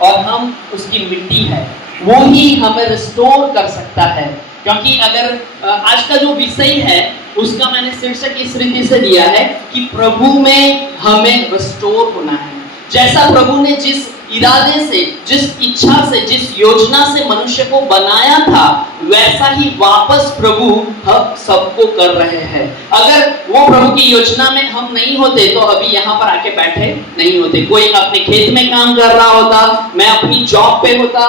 और हम उसकी मिट्टी है, वो ही हमें रिस्टोर कर सकता है। क्योंकि अगर आज का जो विषय है उसका मैंने शीर्षक इस रीति से दिया है कि प्रभु में हमें रिस्टोर होना है। जैसा प्रभु ने जिस इरादे से, जिस इच्छा से, जिस योजना से मनुष्य को बनाया था, वैसा ही वापस प्रभु हम सबको कर रहे हैं। अगर वो प्रभु की योजना में हम नहीं होते तो अभी यहाँ पर आके बैठे नहीं होते। कोई अपने खेत में काम कर रहा होता, मैं अपनी जॉब पे होता,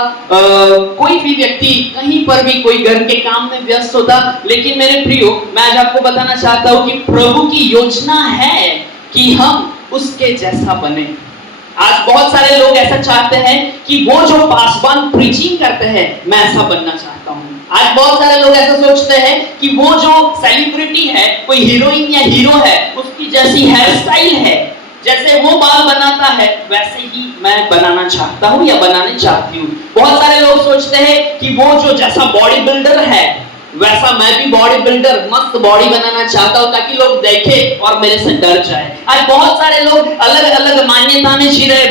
कोई भी व्यक्ति कहीं पर भी कोई घर के काम में व्यस्त होता। लेकिन मेरे प्रियो, मैं आज आपको बताना चाहता हूँ कि प्रभु की योजना है कि हम उसके जैसा बने। आज बहुत सारे लोग ऐसा चाहते हैं कि वो जो पासवान प्रीचिंग करते हैं, मैं ऐसा बनना चाहता हूँ। आज बहुत सारे लोग ऐसा सोचते हैं कि वो जो सेलिब्रिटी है, कोई हीरोइन या हीरो है, उसकी जैसी हेयर स्टाइल है, जैसे वो बाल बनाता है, वैसे ही मैं बनाना चाहता हूँ या बनाने चाहती हूँ। बहुत सारे लोग सोचते हैं कि वो जो जैसा बॉडी बिल्डर है, वैसा मैं भी बॉडी बिल्डर मस्त बॉडी बनाना चाहता हूं ताकि लोग देखें और मेरे से डर जाए। आज बहुत सारे लोग अलग अलग मान्यता में जी रहे।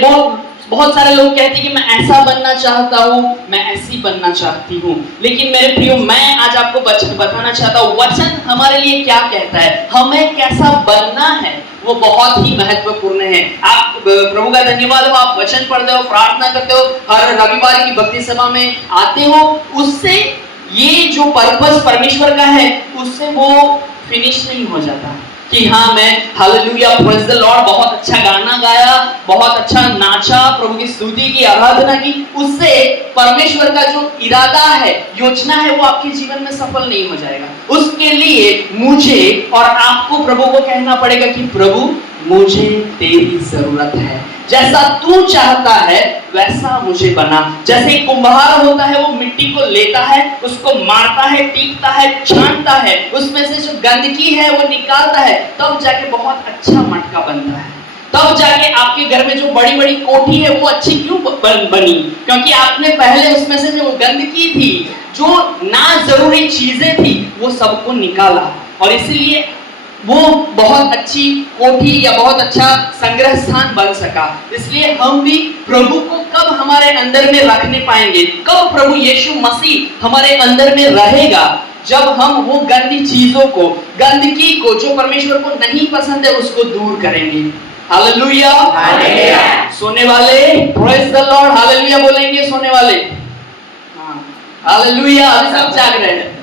बहुत सारे लोग कहते हैं कि मैं ऐसा बनना चाहता हूं, मैं ऐसी बनना चाहती हूं। लेकिन मेरे प्रियो, मैं आज आपको बताना चाहता हूं वचन हमारे लिए क्या कहता है, हमें कैसा बनना है, वो बहुत ही महत्वपूर्ण है। आप प्रभु का धन्यवाद हो, आप वचन पढ़ते हो, प्रार्थना करते हो, हर रविवार की भक्ति सभा में आते हो, उससे ये जो पर्पस परमेश्वर का है उससे वो फिनिश नहीं हो जाता कि हाँ मैं हालेलुया प्रेज द लॉर्ड बहुत अच्छा गाना गाया, बहुत अच्छा नाचा, प्रभु की स्तुति की, आराधना की। उससे परमेश्वर का जो इरादा है, योजना है, वो आपके जीवन में सफल नहीं हो जाएगा। उसके लिए मुझे और आपको प्रभु को कहना पड़ेगा कि प्रभु मुझे तेरी जरूरत है, जैसा तू चाहता है वैसा मुझे बना। जैसे एक कुम्हार होता है, वो मिट्टी को लेता है, उसको मारता है, टीकता है, छानता है, उसमें से जो गंदगी है वो निकालता है, तब जाके बहुत अच्छा मटका बनता है। तब जाके आपके घर में जो बड़ी बड़ी कोठी है वो अच्छी क्यों बनी? क्योंकि आपने पहले उसमें से जो गंदगी थी, जो ना जरूरी चीजें थी, वो सबको निकाला, और इसलिए वो बहुत अच्छी कोठी या बहुत अच्छा संग्रह स्थान बन सका। इसलिए हम भी प्रभु को कब हमारे अंदर में रखने पाएंगे, कब प्रभु यीशु मसीह हमारे अंदर में रहेगा? जब हम वो गंदी चीजों को, गंदगी को, जो परमेश्वर को नहीं पसंद है, उसको दूर करेंगे। हालेलुया, सोने वाले प्रेज द लॉर्ड, हालेलुया बोलेंगे सोने वाले। हाँ, हालेलुया, अभी सब जाग रहे हैं।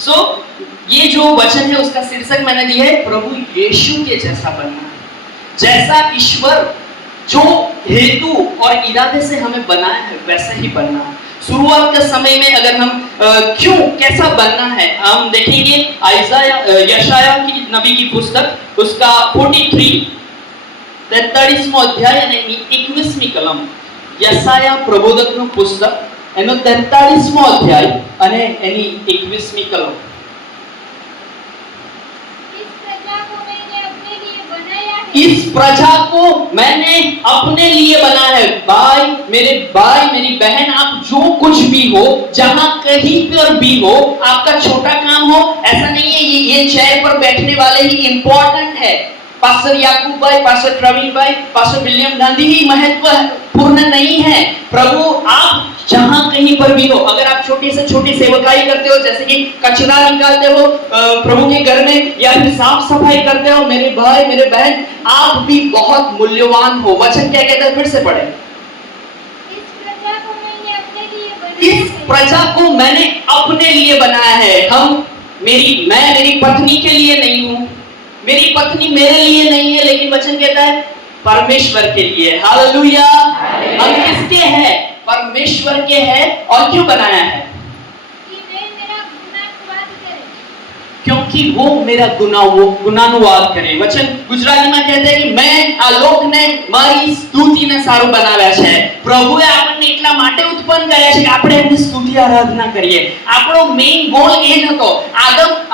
सो ये जो वचन है उसका शीर्षक मैंने दिया है प्रभु यीशु के जैसा बनना। जैसा ईश्वर जो हेतु और इरादे से हमें बनाया है वैसा ही बनना। शुरुआत के समय में अगर हम क्यों कैसा बनना है, हम देखेंगे यशाया की नबी की पुस्तक, उसका 43वां अध्याय यानी 21મી કલમ, યશાયા પ્રબોધકનું પુસ્તક, એનો 43મો અધ્યાય અને એની 21મી કલમ। इस प्रजा को मैंने अपने लिए बनाया है। भाई, मेरी बहन, आप जो कुछ भी हो, जहां कहीं पर भी हो, आपका छोटा काम हो, ऐसा नहीं है ये चेयर पर बैठने वाले ही इंपॉर्टेंट है। पास्टर याकूब भाई, पास्टर प्रवीण भाई, पास्टर विलियम गांधी ही महत्वपूर्ण नहीं है। प्रभु आप जहां कहीं पर भी हो, अगर आप छोटी से छोटी सेवकाई करते हो, जैसे कि कचरा निकालते हो प्रभु के घर में, या फिर साफ सफाई करते हो, मेरे भाई मेरे बहन, आप भी बहुत मूल्यवान हो। वचन क्या कहता है, फिर से पढ़े। इस प्रजा को मैंने अपने लिए बनाया है। मैं मेरी पत्नी के लिए नहीं हूं, मेरी पत्नी मेरे लिए नहीं है, लेकिन वचन कहता है परमेश्वर के लिए। हालेलुया, हम किसके हैं? परमेश्वर के हैं। और क्यों बनाया है? क्योंकि वो मेरा गुनानुवाद करे। वचन गुजरातीમાં कहते हैं कि मैं આ લોકને મારી સ્તુતિને સારું બનાવ્યા છે। પ્રભુએ આપણને એટલા માટે ઉત્પન્ન કર્યા છે કે આપણે એની સ્તુતિ આરાધના કરીએ। આપણો મેઇન गोल ये હતો।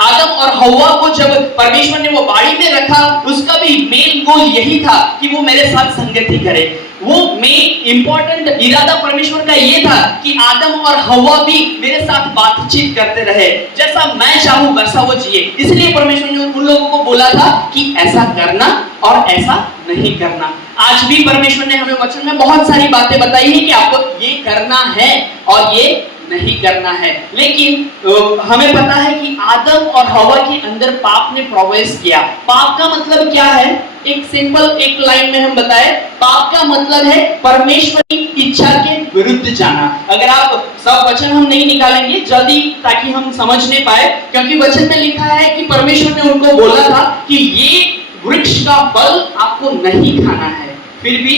आदम और हव्वा को जब परमेश्वर ने वो बाड़ी में रखा, उसका भी मेन गोल यही था कि वो मेरे साथ संगति करे। वो मेन इंपॉर्टेंट इरादा परमेश्वर का ये था कि आदम और हव्वा भी मेरे साथ बातचीत करते रहे, जैसा मैं चाहूं वैसा वो जिए। इसलिए परमेश्वर ने उन लोगों को बोला था कि ऐसा करना और ऐसा नहीं करना। आज भी परमेश्वर ने हमें वचन में बहुत सारी बातें बताई है कि आपको ये करना है और ये नहीं करना है। लेकिन हमें पता है कि आदम और हवा के अंदर पाप ने प्रवेश किया। पाप का मतलब क्या है? एक सिंपल एक लाइन में हम बताएं, पाप का मतलब है परमेश्वर की इच्छा के विरुद्ध जाना। अगर आप सब वचन हम नहीं निकालेंगे जल्दी ताकि हम समझ नहीं पाए, क्योंकि वचन में लिखा है कि परमेश्वर ने उनको बोला था कि ये वृक्ष का फल आपको नहीं खाना है, फिर भी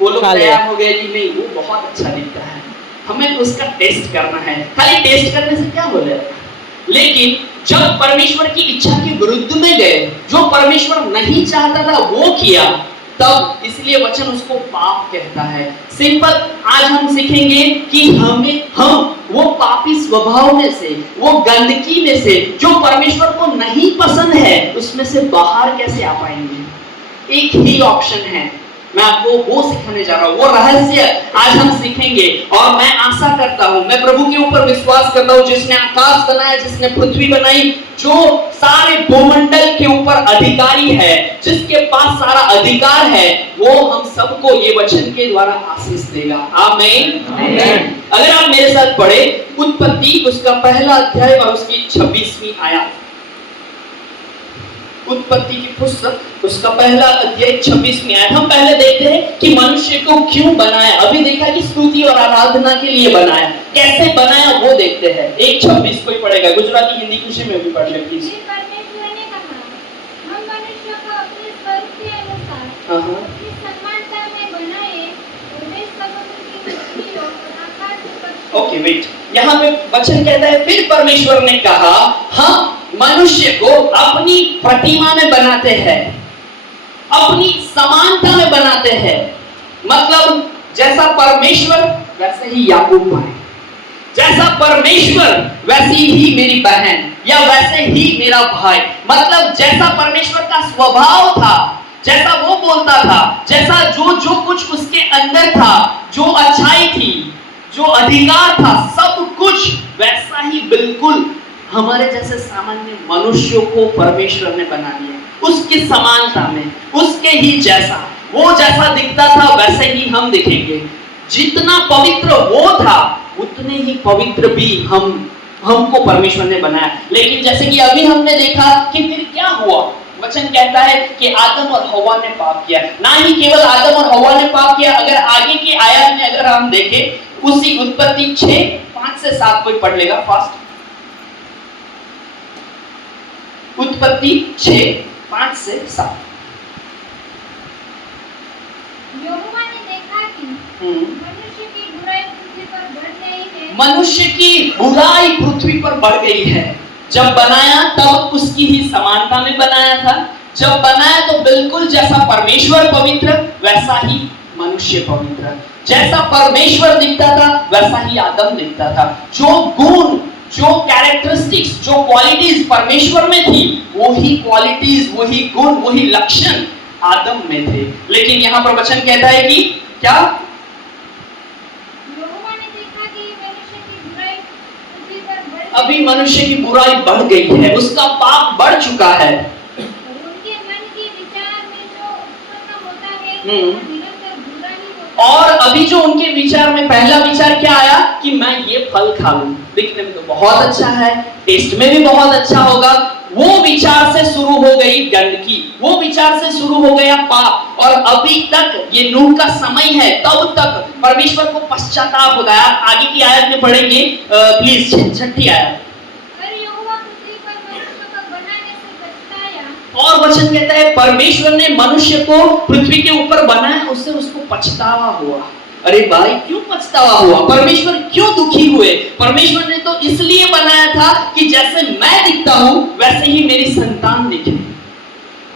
वो लोग तैयार हो गए कि नहीं वो बहुत अच्छा दिखता है, हमें उसका टेस्ट करना है। खाली टेस्ट करने से क्या हो जाएगा? लेकिन जब परमेश्वर की इच्छा के विरुद्ध में गए, जो परमेश्वर नहीं चाहता था वो किया, तब इसलिए वचन उसको पाप कहता है। सिंपल आज हम सीखेंगे कि हम वो पापी स्वभाव में से, वो गंदगी में से जो परमेश्वर को नहीं पसंद है, उसमें से बाहर कैसे आ पाएंगे। एक ही ऑप्शन है, मैं आपको वो सिखाने जा रहा हूँ, वो रहस्य आज हम सीखेंगे। और मैं आशा करता हूँ, मैं प्रभु के ऊपर विश्वास करता हूँ जिसने आकाश बनाया, जिसने पृथ्वी बनाई, जो सारे भूमंडल के ऊपर अधिकारी है, जिसके पास सारा अधिकार है, वो हम सबको ये वचन के द्वारा आशीष देगा। आमीन। अगर आप मेरे साथ पढ़े उत्पत्ति उसका पहला अध्याय और उसकी 26वीं आयत। उत्पत्ति की पुस्तक उसका पहला अध्याय 26वीं आयत। हम पहले देखते हैं कि मनुष्य को क्यों बनाया। अभी देखा कि स्तुति और आराधना के लिए बनाया, कैसे बनाया वो देखते हैं। 1:26 कोई पढ़ेगा, गुजराती हिंदी खुशी में भी पढ़ ले प्लीज। परमेश्वर ने कहा, हम मनुष्य को अपने स्वरूप के अनुसार अपनी समानता में बनाए और वे समुद्र की मछलियों और आकाश के पक्षियों। ओके वेट, यहाँ पे वचन कहता है फिर परमेश्वर ने कहा हम मनुष्य को अपनी प्रतिमा में बनाते हैं, अपनी समानता में बनाते हैं। मतलब जैसा परमेश्वर वैसे ही याकूब भाई, जैसा परमेश्वर वैसी ही मेरी बहन, या वैसे ही मेरा भाई। मतलब जैसा परमेश्वर का स्वभाव था, जैसा वो बोलता था, जैसा जो कुछ उसके अंदर था, जो अच्छाई थी, जो अधिकार था, सब कुछ वैसा ही बिल्कुल हमारे जैसे सामान्य मनुष्यों को परमेश्वर ने बना दिया। उसकी समानता में, उसके ही जैसा, वो जैसा दिखता था वैसे ही हम दिखेंगे। जितना पवित्र वो था उतने ही पवित्र भी हमको परमेश्वर ने बनाया। लेकिन जैसे कि अभी हमने देखा कि फिर क्या हुआ, वचन कहता है कि आदम और हवा ने पाप किया। ना ही केवल आदम और हवा ने पाप किया, अगर आगे की आयत में अगर हम देखें उसी उत्पत्ति 6:5 से 7 कोई पढ़ लेगा फास्ट। उत्पत्ति 6:5 से 7। यहोवा ने देखा कि मनुष्य की बुराई पृथ्वी पर बढ़ गई है। मनुष्य की बुराई पृथ्वी पर बढ़ गई है। जब बनाया तब उसकी ही समानता में बनाया था। जब बनाया तो बिल्कुल जैसा परमेश्वर पवित्र वैसा ही मनुष्य पवित्र। जैसा परमेश्वर दिखता था वैसा ही आदम दिखता था। जो गुण, जो कैरेक्टरिस्टिक्स, जो क्वालिटीज परमेश्वर में थी, वही क्वालिटीज, वही गुण, वही लक्षण आदम में थे। लेकिन यहाँ पर वचन कहता है कि क्या? यहोवा ने देखा कि मनुष्य की बुराई पृथ्वी पर बढ़ गई। अभी मनुष्य की बुराई बढ़ गई है, उसका पाप बढ़ चुका है। उनके मन के विचार में जो उत्पन्न होता है वो निरंतर बुरा ही होता है। और अभी जो उनके विचार में पहला विचार क्या आया कि मैं ये फल खा लूं, दिखने में तो बहुत अच्छा है, टेस्ट में भी बहुत अच्छा होगा। वो विचार से शुरू हो गई गंदगी, वो विचार से शुरू हो गया पाप। और अभी तक ये नूह का समय है, तब तक परमेश्वर को पश्चाताप होता है। आप आगे की आयत में पढ़ेंगे प्लीज, 6ठी आयत। पर यहोवा पृथ्वी पर मनुष्य को बनाने से पछताया। और वचन कहता है परमेश्वर ने मनुष्य को पृथ्वी के ऊपर बनाया, उससे उसको पछतावा हुआ। अरे भाई क्यों पछतावा हुआ? परमेश्वर क्यों दुखी हुए? परमेश्वर ने तो इसलिए बनाया था कि जैसे मैं दिखता हूं वैसे ही मेरी संतान दिखे।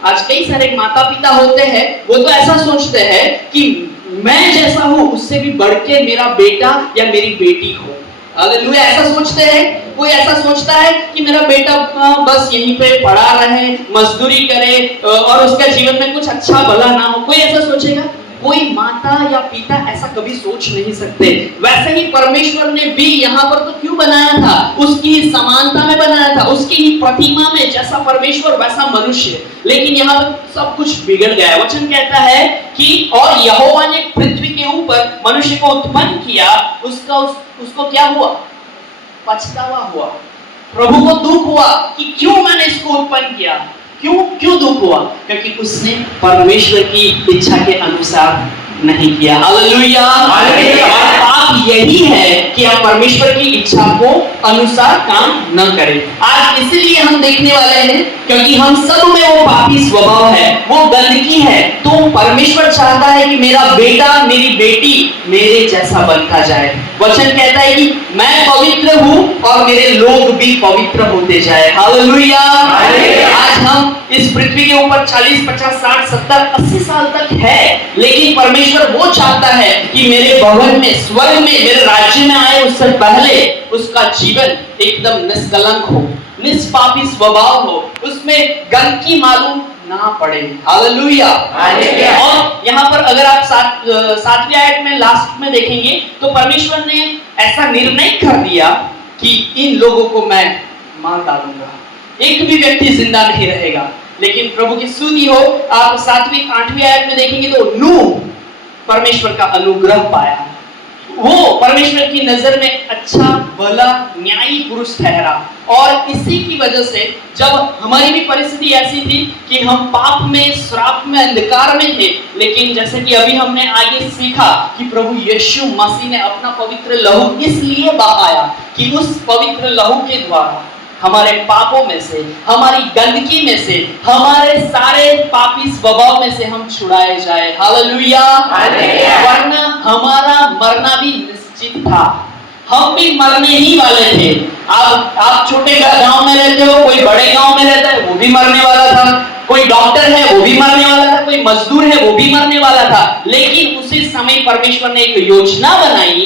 आज कई सारे माता पिता होते हैं, वो तो ऐसा सोचते हैं कि मैं जैसा हूं उससे भी बढ़ के मेरा बेटा या मेरी बेटी हो। हालेलुया, ऐसा सोचते हैं। कोई ऐसा सोचता है कि मेरा बेटा बस यहीं पे पढ़ा रहे, मजदूरी करे और उसका जीवन में कुछ अच्छा भला ना हो। कोई ऐसा सोचेगा? कोई माता या पिता ऐसा कभी सोच नहीं सकते। वैसे ही परमेश्वर ने भी यहाँ पर तो क्यों बनाया था? उसकी ही समानता में बनाया था, उसकी ही प्रतिमा में, जैसा परमेश्वर वैसा मनुष्य। लेकिन यहाँ पर सब कुछ बिगड़ गया। वचन कहता है कि और यहोवा ने पृथ्वी के ऊपर मनुष्य को उत्पन्न किया, उसको क्या हुआ? पछतावा हुआ। प्रभु को दुख हुआ कि क्यों मैंने इसको उत्पन्न किया। क्यों दुख हुआ? क्योंकि उसने परमेश्वर की इच्छा के अनुसार नहीं किया। हालेलुया। और पाप यही है कि हम परमेश्वर की इच्छा को अनुसार काम न करें। आज इसीलिए हम देखने वाले हैं क्योंकि हम सब में वो पापी स्वभाव है, वो गंदगी है। तो परमेश्वर चाहता है कि मेरा बेटा, मेरी बेटी मेरे जैसा बनता जाए। वचन कहता है कि मैं पवित्र हूँ और मेरे लोग भी पवित्र होते जाए। हालेलुया। आज हम इस पृथ्वी के ऊपर 40, 50, 60, 70, 80 साल तक है, लेकिन परमेश्वर वो चाहता है कि मेरे भवन में, स्वर्ग में, मेरे राज्य में आए उससे पहले उसका जीवन एकदम निष्कलंक हो, निष्पापी स्वभाव हो, उसमें गंदगी मालूम ना पड़े। हालेलुया। और यहाँ पर अगर आप 7वीं आयत में लास्ट में देखेंगे तो परमेश्वर ने ऐसा निर्णय कर दिया कि इन लोगों को मैं मार डालूंगा, एक भी व्यक्ति जिंदा नहीं रहेगा। लेकिन प्रभु की स्तुति हो, आप 7वीं 8वीं आयत में देखेंगे तो नूह परमेश्वर का अनुग्रह पाया। वो परमेश्वर की नजर में अच्छा, भला, न्यायी पुरुष ठहरा। और इसी की वजह से जब हमारी भी परिस्थिति ऐसी थी कि हम पाप में, श्राप में, अंधकार में थे, लेकिन जैसे कि अभी हमने आगे सीखा कि प्रभु यीशु मसीह ने अपना पवित्र लहू इसलिए बहाया कि उस पवित्र लहू के द्वारा हमारे पापों में से, हमारी गंदगी में से, हमारे सारे पापी स्वभाव में से हम छुड़ाए जाए। हालेलुया। वरना हमारा मरना भी निश्चित था, हम भी मरने ही वाले थे। आप छोटे गांव में रहते हो, कोई बड़े गांव में रहता है, वो भी मरने वाला था। कोई डॉक्टर है, वो भी मरने वाला था। कोई मजदूर है, वो भी मरने वाला था। लेकिन उसी समय परमेश्वर ने एक योजना बनाई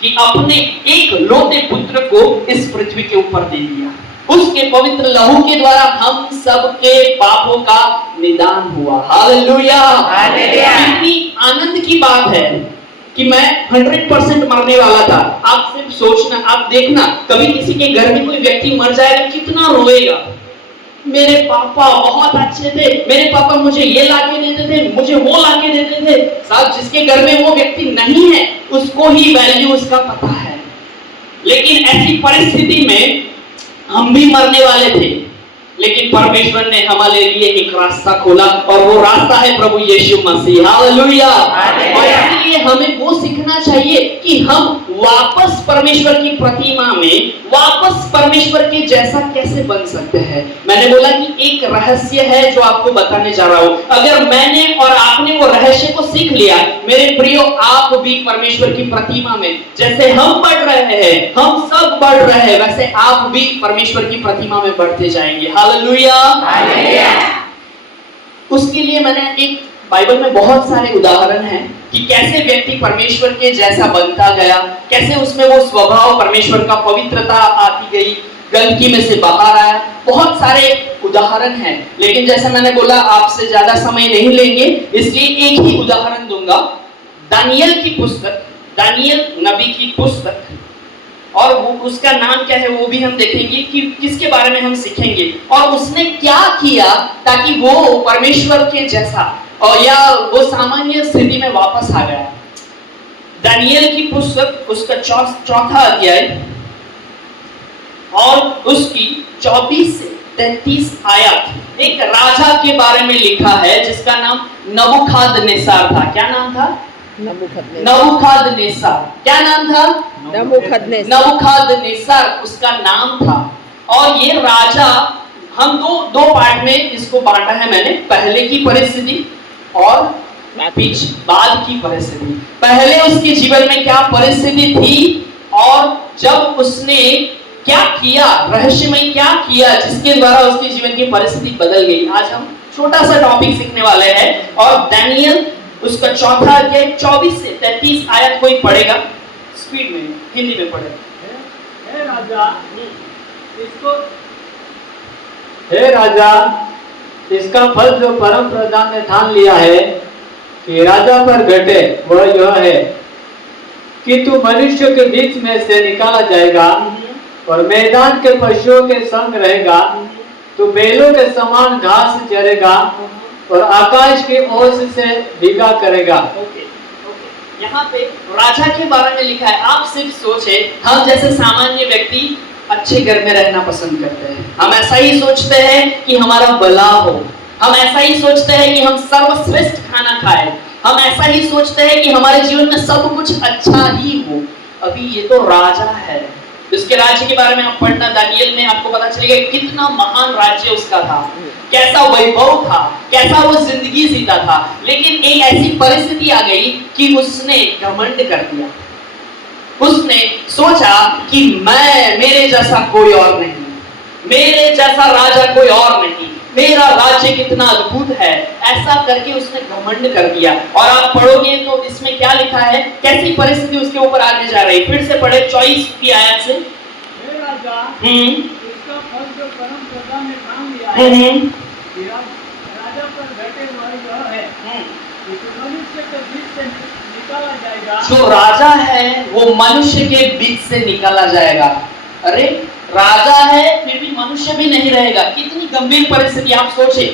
कि अपने एक लौते पुत्र को इस पृथ्वी के ऊपर दे दिया। उसके पवित्र लहू के द्वारा हम सबके पापों का निदान हुआ। हालेलुया। कितनी आनंद की बात है कि मैं 100% मरने वाला था। आप सिर्फ सोचना, आप देखना, कभी किसी के घर में कोई व्यक्ति मर जाएगा, कितना रोएगा। मेरे पापा बहुत अच्छे थे, मेरे पापा मुझे ये लाके देते थे, मुझे वो लाके देते थे। साहब, जिसके घर में वो व्यक्ति नहीं है उसको ही वैल्यू उसका पता है। लेकिन ऐसी परिस्थिति में हम भी मरने वाले थे, लेकिन परमेश्वर ने हमारे लिए एक रास्ता खोला और वो रास्ता है प्रभु यीशु मसीह। हालेलुया। और इसलिए हमें वो सीखना चाहिए कि हम वापस परमेश्वर की प्रतिमा में, वापस परमेश्वर के जैसा कैसे बन सकते हैं। मैंने बोला कि एक रहस्य है जो आपको बताने जा रहा हूं। अगर मैंने और आपने वो रहस्य को सीख लिया, मेरे प्रियो, आप भी परमेश्वर की प्रतिमा में, जैसे हम बढ़ रहे हैं, हम सब बढ़ रहे हैं, वैसे आप भी परमेश्वर की प्रतिमा में बढ़ते जाएंगे। हालेलुया। उसके लिए मैंने एक बाइबल में बहुत सारे उदाहरण हैं कि कैसे व्यक्ति परमेश्वर के जैसा बनता गया, कैसे उसमें वो स्वभाव परमेश्वर का पवित्रता आती गई, गंदगी में से बाहर आया। बहुत सारे उदाहरण हैं, लेकिन जैसे मैंने बोला आपसे ज्यादा समय नहीं लेंगे, इसलिए एक ही उदाहरण दूंगा। दानियल की पुस्तक, दानियल नबी की पुस्तक, और वो उसका नाम क्या है वो भी हम देखेंगे कि किसके बारे में हम सीखेंगे और उसने क्या किया ताकि वो परमेश्वर के जैसा और या वो सामान्य स्थिति में वापस आ गया। दानियल की पुस्तक, उसका चौथा अध्याय और उसकी 24 से 33 आयत, एक राजा के बारे में लिखा है जिसका नाम नबूखदनेस्सर था। क्या नाम था? नबूखदनेस्सर। क्या नाम था? नबूखदनेस्सर उसका नाम था। और ये राजा, हम दो पार्ट में इसको बांटा है मैंने, पहले की परिस्थिति और बाद की परिस्थिति। पहले उसके जीवन में क्या परिस्थिति थी और जब उसने क्या किया, रहस्यमय क्या किया जिसके द्वारा उसके जीवन की परिस्थिति बदल गई। आज हम छोटा सा टॉपिक सीखने वाले हैं और दानियल उसका चौथा अध्याय 24 से 33 आयत कोई पढ़ेगा, स्पीड में हिंदी में पढ़े। हे राजा, इसका फल जो परम प्रधान ने ठान लिया है कि राजा पर घटे वह यह है कि तू मनुष्य के बीच में से निकाला जाएगा और मैदान के पशुओं के संग रहेगा। तू बैलों के समान घास चरेगा और आकाश की ओस से भीगा करेगा। यहाँ पे राजा के बारे में लिखा है। आप सिर्फ सोचे, हम जैसे सामान्य व्यक्ति अच्छे घर में रहना पसंद करते हैं। हम ऐसा ही सोचते हैं कि हमारा भला हो। हम ऐसा ही सोचते हैं कि हम सर्वश्रेष्ठ खाना खाएं। हम ऐसा ही सोचते हैं कि हमारे जीवन में सब कुछ अच्छा ही हो। अभी ये तो राजा है, उसके राज्य के बारे में आप पढ़ना दानियल में, आपको पता चलेगा कितना महान राज्य उसका था, कैसा वैभव था, कैसा वो जिंदगी जीता था। लेकिन एक ऐसी परिस्थिति आ गई कि उसने घमंड कर दिया। उसने सोचा कि मेरे जैसा कोई और नहीं, मेरे जैसा राजा कोई और नहीं, मेरा राज्य कितना अद्भुत है, ऐसा करके उसने घमंड कर दिया। और आप पढ़ोगे तो इसमें क्या लिखा है, कैसी परिस्थिति उसके ऊपर आने जा रही। फिर से पढ़े 24 की आयत से। इसका फल जो परम प्रधान ने काम लिया है, राजा पर घटे वह यह है कि मनुष्य के बीच से निकाला जाएगा। जो राजा है वो मनुष्य के बीच से निकाला जाएगा। अरे राजा है फिर भी मनुष्य भी नहीं रहेगा। कितनी गंभीर परिस्थिति आप सोचे,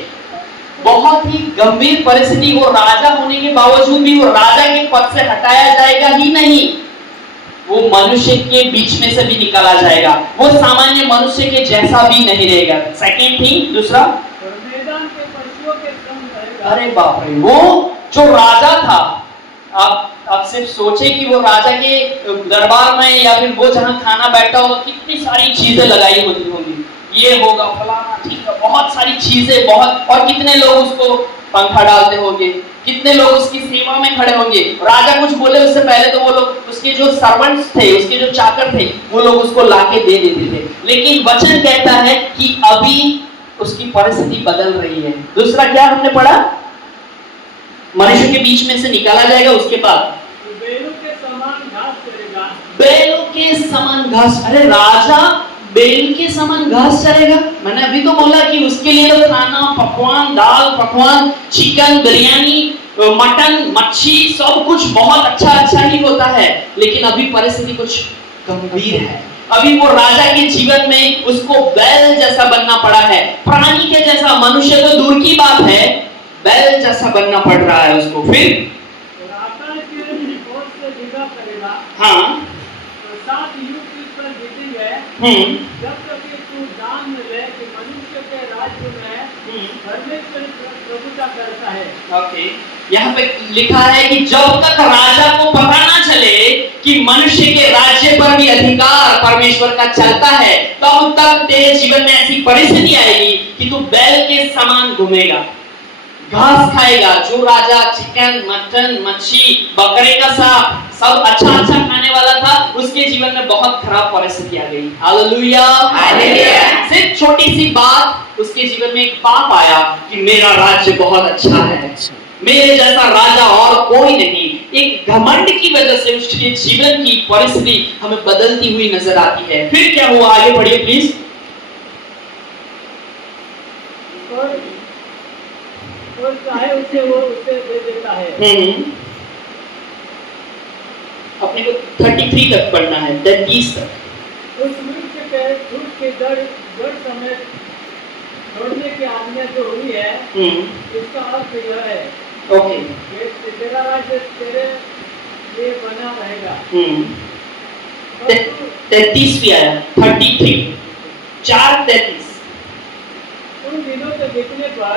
बहुत ही गंभीर परिस्थिति। वो राजा होने के बावजूद भी वो राजा के पद से हटाया जाएगा ही नहीं, वो मनुष्य के बीच में से भी निकाला जाएगा। वो सामान्य मनुष्य के जैसा भी नहीं रहेगा। सेकेंड थिंग, दूसरा, मैदान के पशुओं के संग रहेगा। अरे बाप रे, वो जो राजा था, आप सिर्फ सोचे कि वो राजा के दरबार में या फिर वो जहां खाना बैठा होगा, कितनी सारी चीजें लगाई होती होंगी, ये होगा फलाना, ठीक है, बहुत सारी चीजें, बहुत, और कितने लोग उसको पंखा डालते होंगे, कितने लोग उसकी सेवा में खड़े होंगे। राजा कुछ बोले उससे पहले तो वो लोग, उसके जो सर्वेंट्स थे, उसके जो चाकर थे, वो लोग उसको लाके दे देते थे। लेकिन वचन कहता है कि अभी उसकी परिस्थिति बदल रही है। दूसरा क्या हमने पढ़ा, मनुष्य के बीच में से निकाला जाएगा। उसके बाद बैलों के समान घास चरेगा। बैलों के समान घास, अरे राजा बैल के समान घास चरेगा। मैंने अभी तो बोला कि उसके लिए तो खाना, पकवान, दाल पकवान, चिकन, बिरयानी, मटन, मच्छी, सब कुछ बहुत अच्छा ही होता है। लेकिन अभी परिस्थिति कुछ गंभीर है। अभी वो राजा के जीवन में उसको बैल जैसा बनना पड़ा है। प्राणी के जैसा, मनुष्य तो दूर की बात है, बैल जैसा बनना पड़ रहा है उसको। फिर हाँ, तो 7 युग इस पर बीतेंगे, जब तक कि तू जान ले कि मनुष्य के राज्य में परमेश्वर प्रभुता करता है। ओके, यहाँ पे लिखा है कि जब तक राजा को पता ना चले कि मनुष्य के राज्य पर भी अधिकार परमेश्वर का चलता है, तब तक तेरे जीवन में ऐसी परिस्थिति आएगी कि तू बैल के समान घूमेगा, घास खाएगा। जो राजा चिकन, मटन, मच्छी, बकरे का साग सब अच्छा खाने वाला था, उसके जीवन में बहुत खराब परिस्थिति आ गई। Hallelujah, hallelujah. सिर्फ छोटी सी बात, उसके जीवन में एक पाप आया कि मेरा राज्य बहुत अच्छा है, मेरे जैसा राजा और कोई नहीं। एक घमंड की वजह से उसके जीवन की परिस्थिति हमें बदलती हुई नजर आती है। फिर क्या हुआ, आगे बढ़िए प्लीज। और चाहे उसे वो उसे दे देता है। अपने को 33 तक पढ़ना है, 30 तक। उस वृक्ष के फूल के जड़ समेत छोड़ने की आज्ञा जो हुई है, इसका अर्थ यह है, ओके, तेरा राज्य तेरे लिए बना रहेगा। 33 भी आया, 33, 4:33। उन दिनों के देखने पर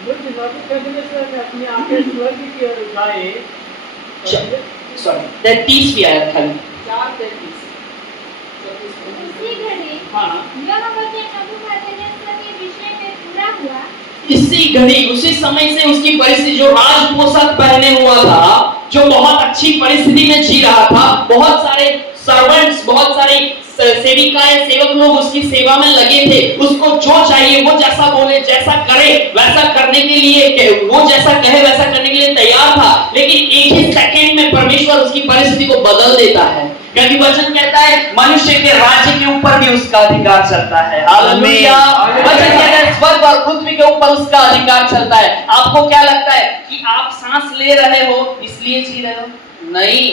बुद्ध नबूकदनेस्सर ने अपनी आंखें स्वर्ग की ओर उठाई। सॉरी, 33 भी आया खाली, 4:33। उसी घड़ी हाँ, यह वचन नबूकदनेस्सर के विषय में पूरा हुआ। इसी घड़ी, उसी समय से उसकी परिस्थिति, जो राज पोशाक पहने हुआ था, जो बहुत अच्छी परिस्थिति में जी रहा था, बहुत सारे सर्वेंट्स, बहुत सारे सेविका या सेवक लोग उसकी सेवा में लगे थे, उसको जो चाहिए वो जैसा बोले जैसा करे वैसा करने के लिए, वो जैसा कहे वैसा करने के लिए तैयार था। लेकिन एक ही सेकंड में परमेश्वर उसकी परिस्थिति को बदल देता है, क्योंकि वचन कहता है मनुष्य के राज्य के ऊपर भी उसका अधिकार चलता है। हालेलुया। वचन कहता है स्वर्ग और पृथ्वी के ऊपर उसका अधिकार चलता है। आपको क्या लगता है कि आप सांस ले रहे हो इसलिए जी रहे हो? नहीं,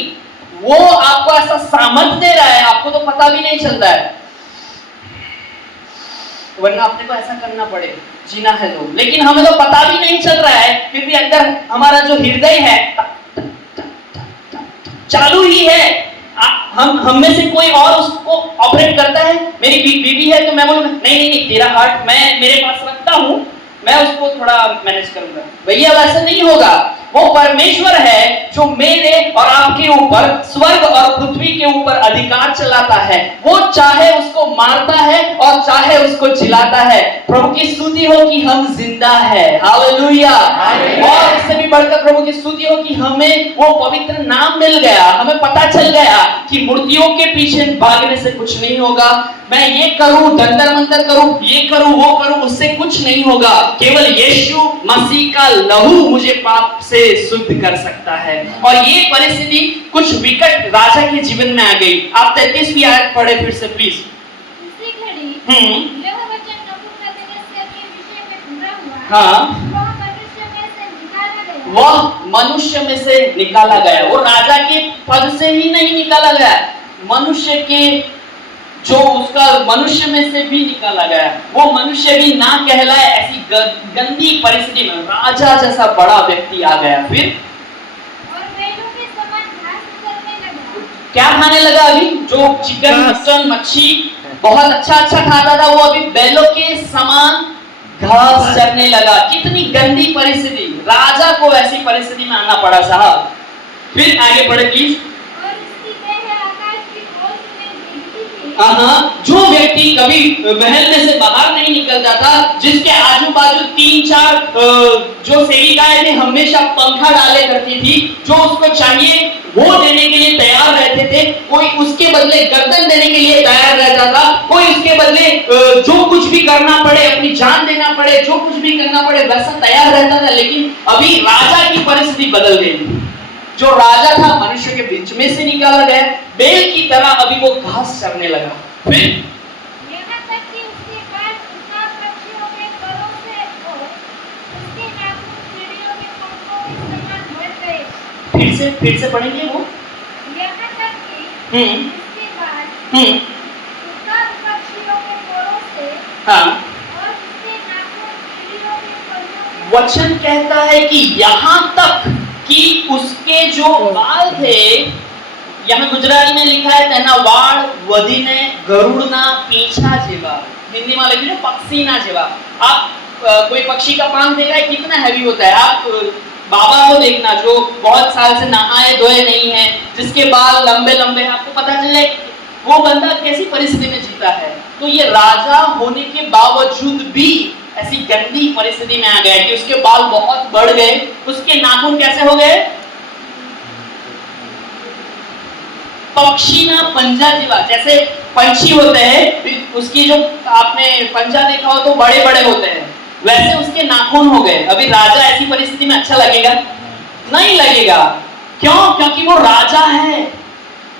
वो आपको ऐसा सामर्थ्य दे रहा है, आपको तो पता भी नहीं चलता है, वरना अपने को ऐसा करना पड़े, जीना है तो। लेकिन हमें तो पता भी नहीं चल रहा है, फिर भी अंदर हमारा जो हृदय है चालू ही है। हम में से कोई और उसको ऑपरेट करता है। मेरी बीवी है तो मैं बोलूंगा नहीं तेरा हार्ट मैं मेरे पास रखता हूं, मैं उसको थोड़ा मैनेज करूंगा। भैया वैसा नहीं होगा। वो परमेश्वर है जो मेरे और आपके ऊपर, स्वर्ग और पृथ्वी के ऊपर अधिकार चलाता है। वो चाहे उसको मारता है और चाहे उसको जिलाता है। प्रभु की स्तुति हो कि हम जिंदा है। हालेलुया। और इससे भी बढ़कर प्रभु की स्तुति हो कि हमें वो पवित्र नाम मिल गया। हमें पता चल गया कि मूर्तियों के पीछे भागने से कुछ नहीं होगा। मैं ये करूं, जंतर मंतर करूं, ये करूं, वो करूं, उससे कुछ नहीं होगा। केवल यीशु मसीह का लहू मुझे पाप से शुद्ध कर सकता है। और ये परिस्थिति कुछ विकट राजा के जीवन में आ गई। आप 33वीं आयत पढ़े फिर से प्लीज। उसी घड़ी यह वचन नबूकदनेस्सर के विषय में पूरा हुआ। हाँ, वह मनुष्य में से निकाला गया। वो राजा के पद से ही नहीं निकाला गया, मनुष्य के जो उसका मनुष्य में से भी निकाला गया। वो मनुष्य भी ना कहलाए ऐसी गंदी परिस्थिति में राजा जैसा बड़ा व्यक्ति आ गया। फिर और बैलों के समान घास चरने लगा। क्या खाने लगा? अभी जो चिकन, मटन, मच्छी बहुत अच्छा खाता था, वो अभी बैलों के समान घास चरने लगा। कितनी गंदी परिस्थिति, राजा को ऐसी परिस्थिति में आना पड़ा साहब। फिर आगे बढ़े प्लीज। जो व्यक्ति कभी महल में से बाहर नहीं निकलता था, जिसके आजू बाजू 3-4 जो सेविकाएं थे हमेशा पंखा डाले करती थी, जो उसको चाहिए वो देने के लिए तैयार रहते थे। कोई उसके बदले गर्दन देने के लिए तैयार रहता था, कोई उसके बदले जो कुछ भी करना पड़े, अपनी जान देना पड़े, जो कुछ भी करना पड़े वैसा तैयार रहता था। लेकिन अभी राजा की परिस्थिति बदल गई। जो राजा था मनुष्य के बीच में से निकाला गया, बैल की तरह अभी वो घास चरने लगा। फिर यहाँ तक कि उसके बाल उड़ता पक्षियों के परों से और उसके नाखून चिड़ियों के पंखों के समान बढ़ गए। फिर से पढ़ेंगे वो। यहाँ तक कि उसके बाल उड़ता पक्षियों के परों से हाँ, और उसके नाखून चिड़ियों के पंखों के। वचन कहता है कि यहाँ तक कि उसके जो बाल थे, यहाँ गुजराती में लिखा है तेना वाળ વધીને ગરુડના પીંછા જેવા, हिंदी में लिखा है पक्षीना जेवा। आप कोई पक्षी का पंख देखा है कितना हैवी होता है। आप बाबा को देखना जो बहुत साल से नहाए धोए नहीं है, जिसके बाल लंबे लंबे हैं, आपको पता चले वो बंदा कैसी परिस्थिति में जीता है। तो ये राजा होने के बावजूद भी ऐसी गंदी परिस्थिति में आ गया कि उसके बाल बहुत बढ़ गए, उसके नाखून कैसे हो गए? पक्षी ना पंजा जीवा। जैसे पंछी होते हैं, उसकी जो आपने पंजा देखा हो तो बड़े बड़े होते हैं, वैसे उसके नाखून हो गए। अभी राजा ऐसी परिस्थिति में अच्छा लगेगा? नहीं लगेगा। क्यों? क्योंकि वो राजा है,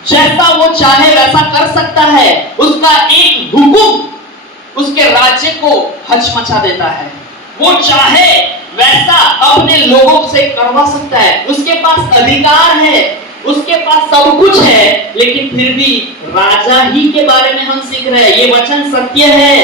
जैसा वो चाहे वैसा कर सकता है। उसका एक हुक्म उसके राज्य को हचमचा देता है। वो चाहे वैसा अपने लोगों से करवा सकता है। उसके पास अधिकार है, उसके पास सब कुछ है, लेकिन फिर भी राजा ही के बारे में हम सीख रहे हैं। ये वचन सत्य है,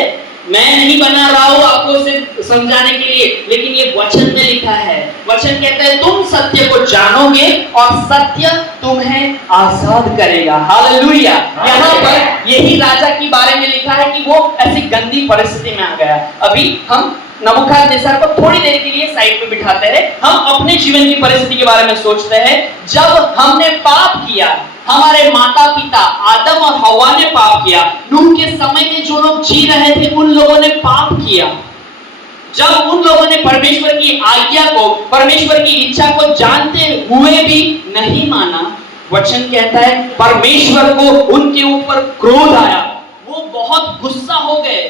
मैं नहीं बना रहा हूं आपको उसे समझाने के लिए, लेकिन ये वचन में लिखा है। वचन कहता है तुम सत्य को जानोगे और सत्य तुम्हें आजाद करेगा। हालेलुया। यहाँ पर यही राजा के बारे में लिखा है कि वो ऐसी गंदी परिस्थिति में आ गया। अभी हम नबूकदनेस्सर को थोड़ी देर के लिए साइड पे बिठाते हैं। हम अपने जीवन की परिस्थिति के बारे में सोचते हैं। जब हमने पाप किया, हमारे माता पिता आदम और हव्वा ने पाप किया, नूह के समय में जो लोग जी रहे थे उन लोगों ने पाप किया। जब उन लोगों ने परमेश्वर की आज्ञा को, परमेश्वर की इच्छा को जानते हुए भी नहीं माना, वचन कहता है परमेश्वर को उनके ऊपर क्रोध आया। वो बहुत गुस्सा हो गए।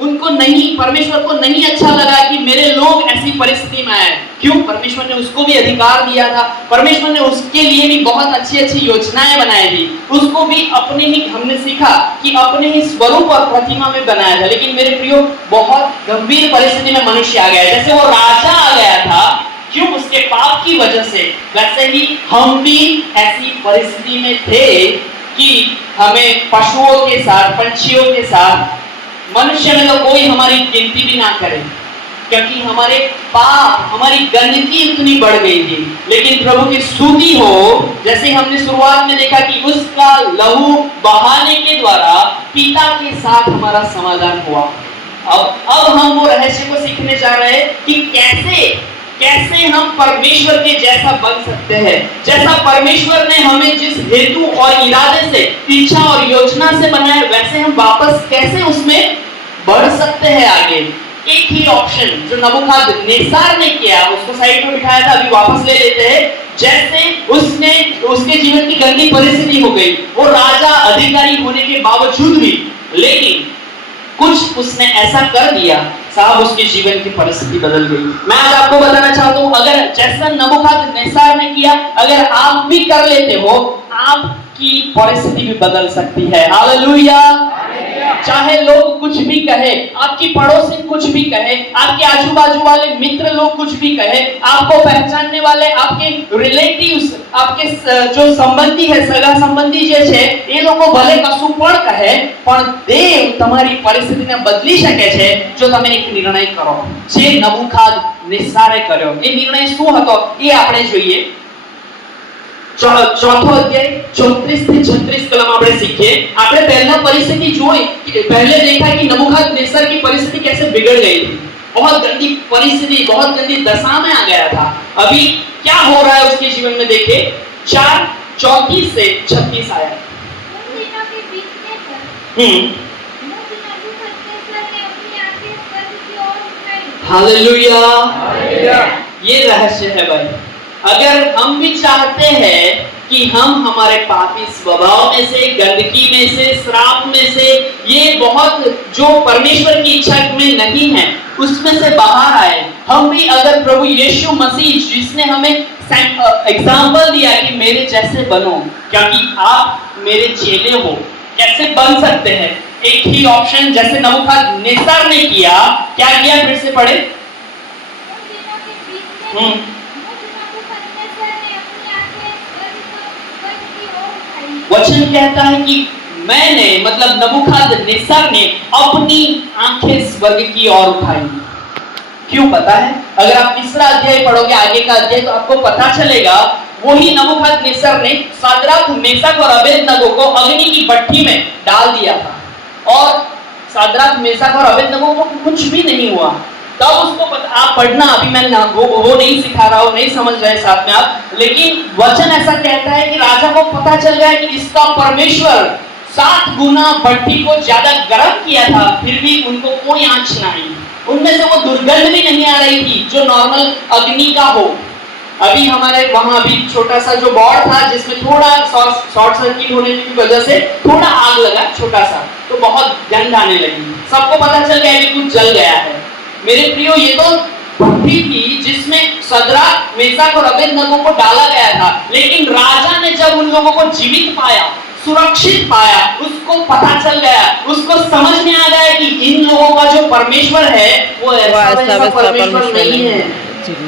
उनको नहीं, परमेश्वर को नहीं अच्छा लगा कि मेरे लोग ऐसी परिस्थिति में आए। क्यों? परमेश्वर ने उसको भी अधिकार दिया था, परमेश्वर ने उसके लिए भी बहुत अच्छी अच्छी योजनाएं बनाई थी। उसको भी अपने ही, हमने सीखा कि अपने ही स्वरूप और प्रतिमा में बनाया था। लेकिन मेरे प्रियो, बहुत गंभीर परिस्थिति में मनुष्य आ गया। जैसे वो राजा आ गया था, क्यों? उसके पाप की वजह से। वैसे ही हम भी ऐसी परिस्थिति में थे कि हमें पशुओं के साथ, पंछियों के साथ, मनुष्य में तो कोई हमारी गिनती भी ना करे, क्योंकि हमारे पाप, हमारी गंदगी इतनी बढ़ गई थी। लेकिन प्रभु की स्तुति हो, जैसे हमने शुरुआत में देखा कि उसका लहू बहाने के द्वारा पिता के साथ हमारा समाधान हुआ। अब हम वो रहस्य को सीखने जा रहे हैं कि कैसे हम परमेश्वर के जैसा बन सकते हैं। जैसा परमेश्वर ने हमें जिस हेतु और इरादे से, इच्छा और योजना से बनाया, वैसे हम वापस कैसे उसमें बढ़ सकते हैं आगे। एक ही ऑप्शन जो नबूकदनेस्सर ने किया, उसको साइड में बिठाया था, अभी वापस ले लेते हैं। जैसे उसके जीवन की गंदी परिस्थिति हो गई, वो राजा अधिकारी होने के बावजूद भी, लेकिन कुछ उसने ऐसा कर दिया, साहब उसके जीवन की परिस्थिति बदल गई। मैं आज आपको बताना चाहता हूं, अगर जैसा नबूकदनेस्सर ने किया, अगर आप भी कर लेते हो, आपकी परिस्थिति भी बदल सकती है। हालेलुया। चाहे लोग कुछ भी कहे, आपकी पड़ोसी कुछ भी कहे, आपके आजू बाजू वाले मित्र लोग कुछ भी कहे, आपको पहचानने वाले, आपके रिलेटिव्स, आपके जो संबंधी है, सगा संबंधी जे छे, એ લોકો ભલે કશું પણ કહે, પણ દેવ તમારી પરિસ્થિતિને બદલી શકે છે જો તમે એક નિર્ણય કરો, જે નબૂકદનેસ્સરે કર્યો। એ નિર્ણય શું હતો એ આપણે જોઈએ। चौथो अध्याय 34 से 36 कलम આપણે सीखिए। આપણે पहला परिस्थिति જોઈ, पहले देखा कि नबूकदनेस्सर की परिस्थिति कैसे बिगड़ गई थी। बहुत गंदी परिस्थिति, बहुत गंदी दशा में आ गया था। अभी क्या हो रहा है उसके जीवन में देखिए। 4:34 से 36 आया। उन दिनों के बीतने पर नबूकदनेस्सर ने अपनी आंखें स्वर्ग की ओर उठाई। हालेलुया। ये रहस्य है भाई। अगर हम भी चाहते हैं कि हम हमारे पापी स्वभाव में से, गंदगी में से, श्राप में से, ये बहुत जो परमेश्वर की इच्छा में नहीं है, उसमें से बाहर आए, हम भी अगर प्रभु यीशु मसीह जिसने हमें एग्जाम्पल दिया कि मेरे जैसे बनो, क्योंकि आप मेरे चेले हो, कैसे बन सकते हैं। एक ही ऑप्शन, जैसे नबूकदनेस्सर ने किया, क्या किया? फिर से पढ़े। उन दिनों के बीतने पर नबूकदनेस्सर ने अपनी आंखें स्वर्ग की ओर उठाई। वचन कहता है कि मैंने, मतलब नबूकदनेस्सर ने अपनी आंखें स्वर्ग की ओर उठाई। क्यों पता है? अगर आप तीसरा अध्याय पढ़ोगे, आगे का अध्याय, तो आपको पता चलेगा वही नबूकदनेस्सर ने शाद्राक, मेशक और अबेदनगो को अग्नि की भट्ठी में डाल दिया था, और शाद्राक, मेशक और अबेदनगो को कुछ भी नहीं हुआ। तब उसको आप पढ़ना, अभी मैं वो नहीं सिखा रहा हूँ, नहीं समझ रहे साथ में आप, लेकिन वचन ऐसा कहता है कि राजा को पता चल गया कि इसका परमेश्वर 7 गुना भट्ठी को ज्यादा गर्म किया था, फिर भी उनको कोई आंच नहीं, उनमें से वो दुर्गंध भी नहीं आ रही थी जो नॉर्मल अग्नि का हो। अभी हमारे वहां भी छोटा सा जो बोर्ड था, जिसमें थोड़ा शॉर्ट सर्किट होने की वजह से थोड़ा आग लगा, छोटा सा, तो बहुत गंध आने लगी। सबको पता चल गया कि कुछ जल गया है। मेरे प्रियो, ये तो भट्ठी थी जिसमें शाद्राक, मेशक और अबेदनगो को डाला गया था, लेकिन राजा ने जब उन लोगों को जीवित पाया, सुरक्षित पाया, उसको पता चल गया, उसको समझ में आ गया कि इन लोगों का जो परमेश्वर है वो ऐसा परमेश्वर नहीं है,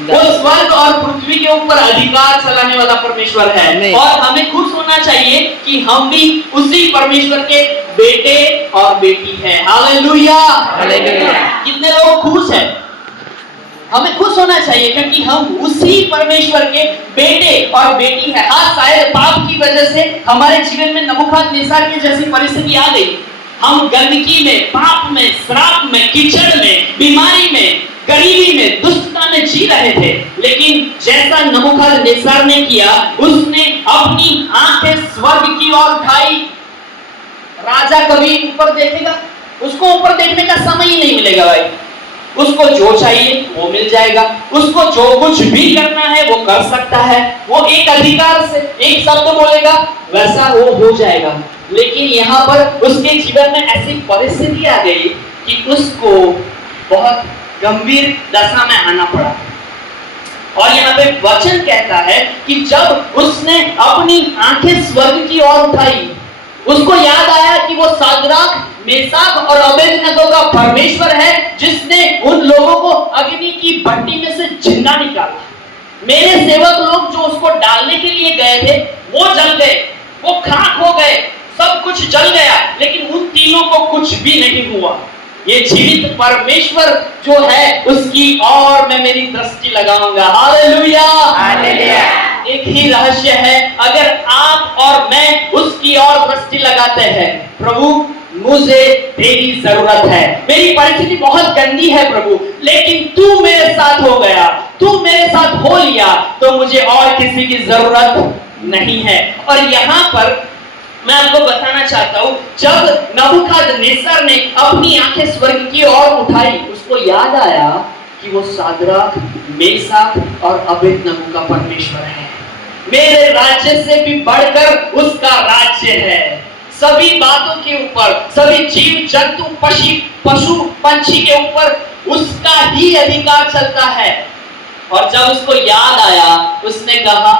वो स्वर्ग और पृथ्वी के ऊपर अधिकार चलाने वाला परमेश्वर है। और हमें खुश होना चाहिए कि हम भी उसी परमेश्वर के बेटे और बेटी हैं। हालेलुया। कितने लोग खुश हैं? हमें खुश होना चाहिए क्योंकि हम उसी परमेश्वर के बेटे और बेटी हैं। आज शायद पाप की वजह से हमारे जीवन में नबूकदनेस्सर की जैसी परिस्थिति आ गई। हम गंदगी में, पाप में, श्राप में, कीचड़ में, बीमारी में, गरीबी में, दुष्टता में जी रहे थे, लेकिन जैसा नबूकदनेस्सर ने किया, उसने अपनी आंखें स्वर्ग की ओर उठाई। राजा कभी ऊपर देखेगा, उसको ऊपर देखने का समय ही नहीं मिलेगा भाई। उसको जो चाहिए वो मिल जाएगा, उसको जो कुछ भी करना है वो कर सकता है। वो एक अधिकार से एक शब्द बोलेगा, वैसा वो हो जाएगा। लेकिन यहाँ पर उसके जीवन में ऐसी परिस्थिति आ गई कि उसको बहुत गंभीर दशा में आना पड़ा। और यहाँ पे वचन कहता है कि जब उसने अपनी आंखें स्वर्ग की ओर उठाई, उसको याद आया कि वो सादराक, मेसाक और अबेदनगो का परमेश्वर है जिसने उन लोगों को अग्नि की भट्टी में से जिंदा निकाला। मेरे सेवक लोग जो उसको डालने के लिए गए थे वो जल गए, वो खाक हो गए, सब कुछ जल गया, लेकिन उन तीनों को कुछ भी नहीं हुआ। ये जीवित परमेश्वर जो है उसकी और मैं मेरी दृष्टि लगाऊंगा। Hallelujah, hallelujah. एक ही रहस्य है, अगर आप और मैं उसकी ओर दृष्टि लगाते हैं, प्रभु मुझे तेरी जरूरत है, मेरी परिस्थिति बहुत गंदी है प्रभु, लेकिन तू मेरे साथ हो गया, तू मेरे साथ हो लिया, तो मुझे और किसी की जरूरत नहीं है। और यहाँ पर मैं आपको बताना चाहता हूं, जब नबूकदनेस्सर ने अपनी आंखें स्वर्ग की ओर उठाई, उसको याद आया कि वो सादराक, मेसाक और अबेदनगो का परमेश्वर है। मेरे राज्य से भी बढ़कर उसका राज्य है। सभी बातों के ऊपर, सभी जीव जंतु, पशु पंछी के ऊपर उसका ही अधिकार चलता है। और जब उसको याद आया, उसने कहा,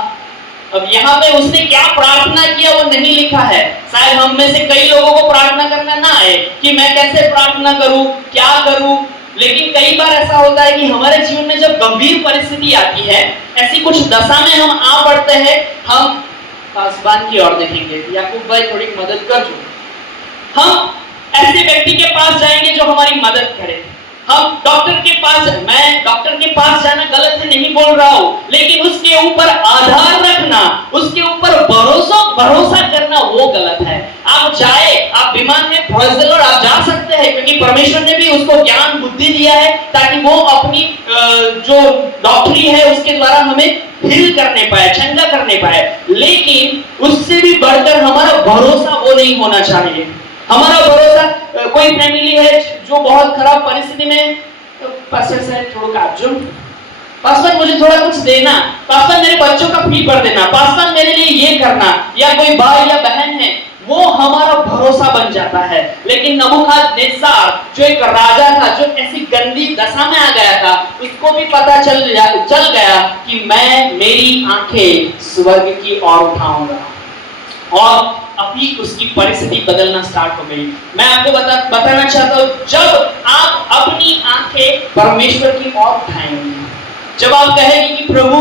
अब यहाँ पे उसने क्या प्रार्थना किया वो नहीं लिखा है। शायद हम में से कई लोगों को प्रार्थना करना ना आए कि मैं कैसे प्रार्थना करूं, क्या करूं, लेकिन कई बार ऐसा होता है कि हमारे जीवन में जब गंभीर परिस्थिति आती है, ऐसी कुछ दशा में हम आ पड़ते हैं, हम पासबान की ओर देखेंगे, याकूब भाई थोड़ी मदद कर दो। हम ऐसे व्यक्ति के पास जाएंगे जो हमारी मदद करे। हम डॉक्टर के पास, मैं डॉक्टर के पास जाना गलत है नहीं बोल रहा हूं, लेकिन उसके ऊपर आधार रखना, उसके ऊपर भरोसा करना वो गलत है। आप जाए, आप बीमार हैं, प्रेज़ द लॉर्ड, आप जा सकते हैं, क्योंकि परमेश्वर ने भी उसको ज्ञान बुद्धि दिया है ताकि वो अपनी जो डॉक्टरी है उसके द्वारा हमें हील करने पाए, चंगा करने पाए। लेकिन उससे भी बढ़कर हमारा भरोसा वो नहीं होना चाहिए। हमारा भरोसा, कोई फैमिली है जो बहुत खराब परिस्थिति में, तो पास्टर साहब थोड़ा काजो, पास्टर मुझे थोड़ा कुछ देना, पास्टर मेरे बच्चों का फी भर देना, पास्टर मेरे लिए ये करना, या कोई भाई या बहन है, वो हमारा भरोसा बन जाता है। लेकिन नबूकदनेस्सर जो एक राजा था, जो ऐसी गंदी दशा में आ गया था, उसको भी पता चल गया कि मैं मेरी आंखें स्वर्ग की ओर उठाऊंगा, और अभी उसकी परिस्थिति बदलना स्टार्ट हो गई। मैं आपको बताना चाहता हूं, जब आप अपनी आंखें परमेश्वर की ओर उठाएंगे, जब आप कहेंगे कि प्रभु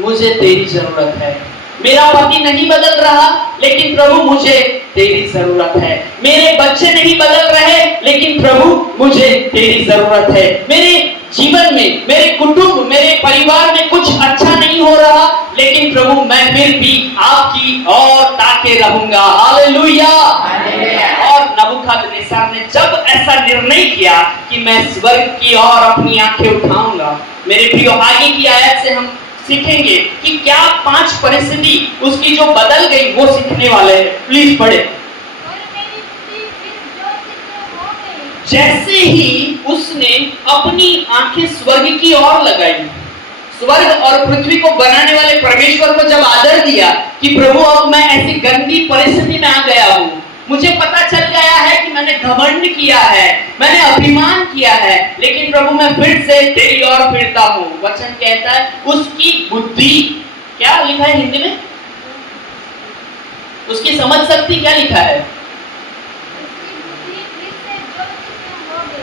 मुझे तेरी जरूरत है, मेरा पति नहीं बदल रहा लेकिन प्रभु मुझे तेरी जरूरत है, मेरे बच्चे नहीं बदल रहे लेकिन प्रभु मुझे तेरी जरूरत है, मेरे जीवन में, मेरे कुटुंब, मेरे परिवार में कुछ अच्छा नहीं हो रहा, लेकिन प्रभु मैं फिर भी आपकी ओर ताके रहूंगा। हालेलुया। और नबूकदनेस्सर ने जब ऐसा निर्णय किया कि मैं स्वर्ग की ओर अपनी आंखें उठाऊंगा, मेरे प्रियो आगे की आयत से हम सीखेंगे कि क्या 5 परिस्थिति उसकी जो बदल गई वो सीखने वाले हैं। प्लीज पढ़े। जैसे ही उसने अपनी आंखें स्वर्ग की ओर लगाई, स्वर्ग और पृथ्वी को बनाने वाले परमेश्वर को जब आदर दिया कि प्रभु अब मैं ऐसी गंदी परिस्थिति में आ गया हूं, मुझे पता चल गया है कि मैंने घमंड किया है, मैंने अभिमान किया है, लेकिन प्रभु मैं फिर से तेरी ओर फिरता हूं। वचन कहता है उसकी बुद्धि, क्या लिखा है हिंदी में, उसकी समझ शक्ति, क्या लिखा है,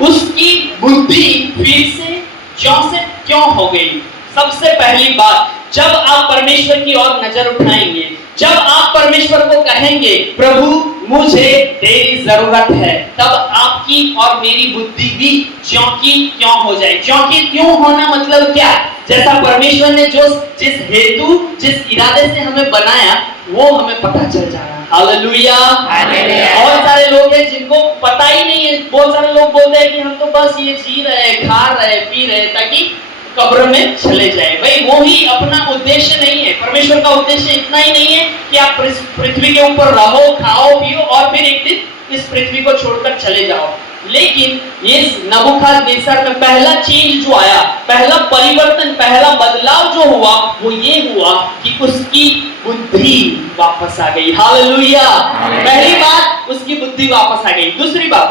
उसकी बुद्धि फिर से ज्यों से त्यों हो गई। सबसे पहली बात, जब आप परमेश्वर की ओर नजर उठाएंगे, जब आप परमेश्वर को कहेंगे प्रभु मुझे तेरी जरूरत है, तब आपकी और मेरी बुद्धि भी ज्यों की त्यों हो जाए। ज्यों की त्यों होना मतलब क्या, जैसा परमेश्वर ने जिस हेतु, जिस इरादे से हमें बनाया, वो हमें पता चल जाना। हालेलुया। बहुत सारे लोग हैं जिनको पता ही नहीं है। बहुत सारे लोग बोलते हैं कि हम तो बस ये जी रहे, खा रहे, पी रहे ताकि कब्र में चले जाए। भाई वो ही अपना उद्देश्य नहीं है। परमेश्वर का उद्देश्य इतना ही नहीं है कि आप पृथ्वी के ऊपर रहो, खाओ, पियो और फिर एक दिन इस पृथ्वी को छोड़कर चले जाओ। लेकिन ये नबूखदनेस्सर में पहला चेंज जो आया, पहला परिवर्तन, पहला बदलाव जो हुआ वो ये हुआ कि उसकी बुद्धि वापस आ गई। हालेलुया। पहली बात, उसकी बुद्धि वापस आ गई। दूसरी बात,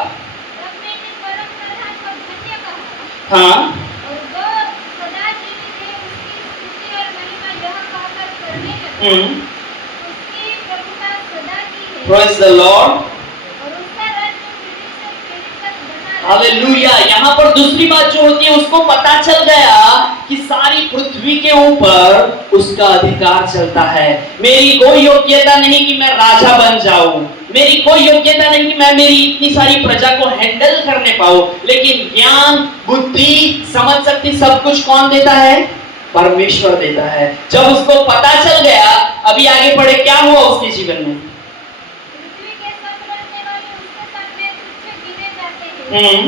तब मैंने परम प्रधान को धन्य कहा हाँ, और जो सदा जीवित है उसकी स्तुति और महिमा यह कहकर करने लगा, उसकी प्रभुता सदा की है प्रेज द लॉर्ड। और उसका राज्य पीढ़ी से पीढ़ी तक बना रहेगा। हालेलुया। यहाँ पर दूसरी बात जो होती है, उसको पता चल गया कि सारी पृथ्वी के ऊपर उसका अधिकार चलता है। मेरी कोई योग्यता नहीं कि मैं राजा बन जाऊं, मेरी कोई योग्यता नहीं कि मैं मेरी इतनी सारी प्रजा को हैंडल करने पाऊं, लेकिन ज्ञान, बुद्धि, समझ शक्ति सब कुछ कौन देता है? परमेश्वर देता है। जब उसको पता चल गया, अभी आगे बढ़े, क्या हुआ उसके जीवन में? पृथ्वी के सब रहने वाले उसके सामने तुच्छ गिने जाते हैं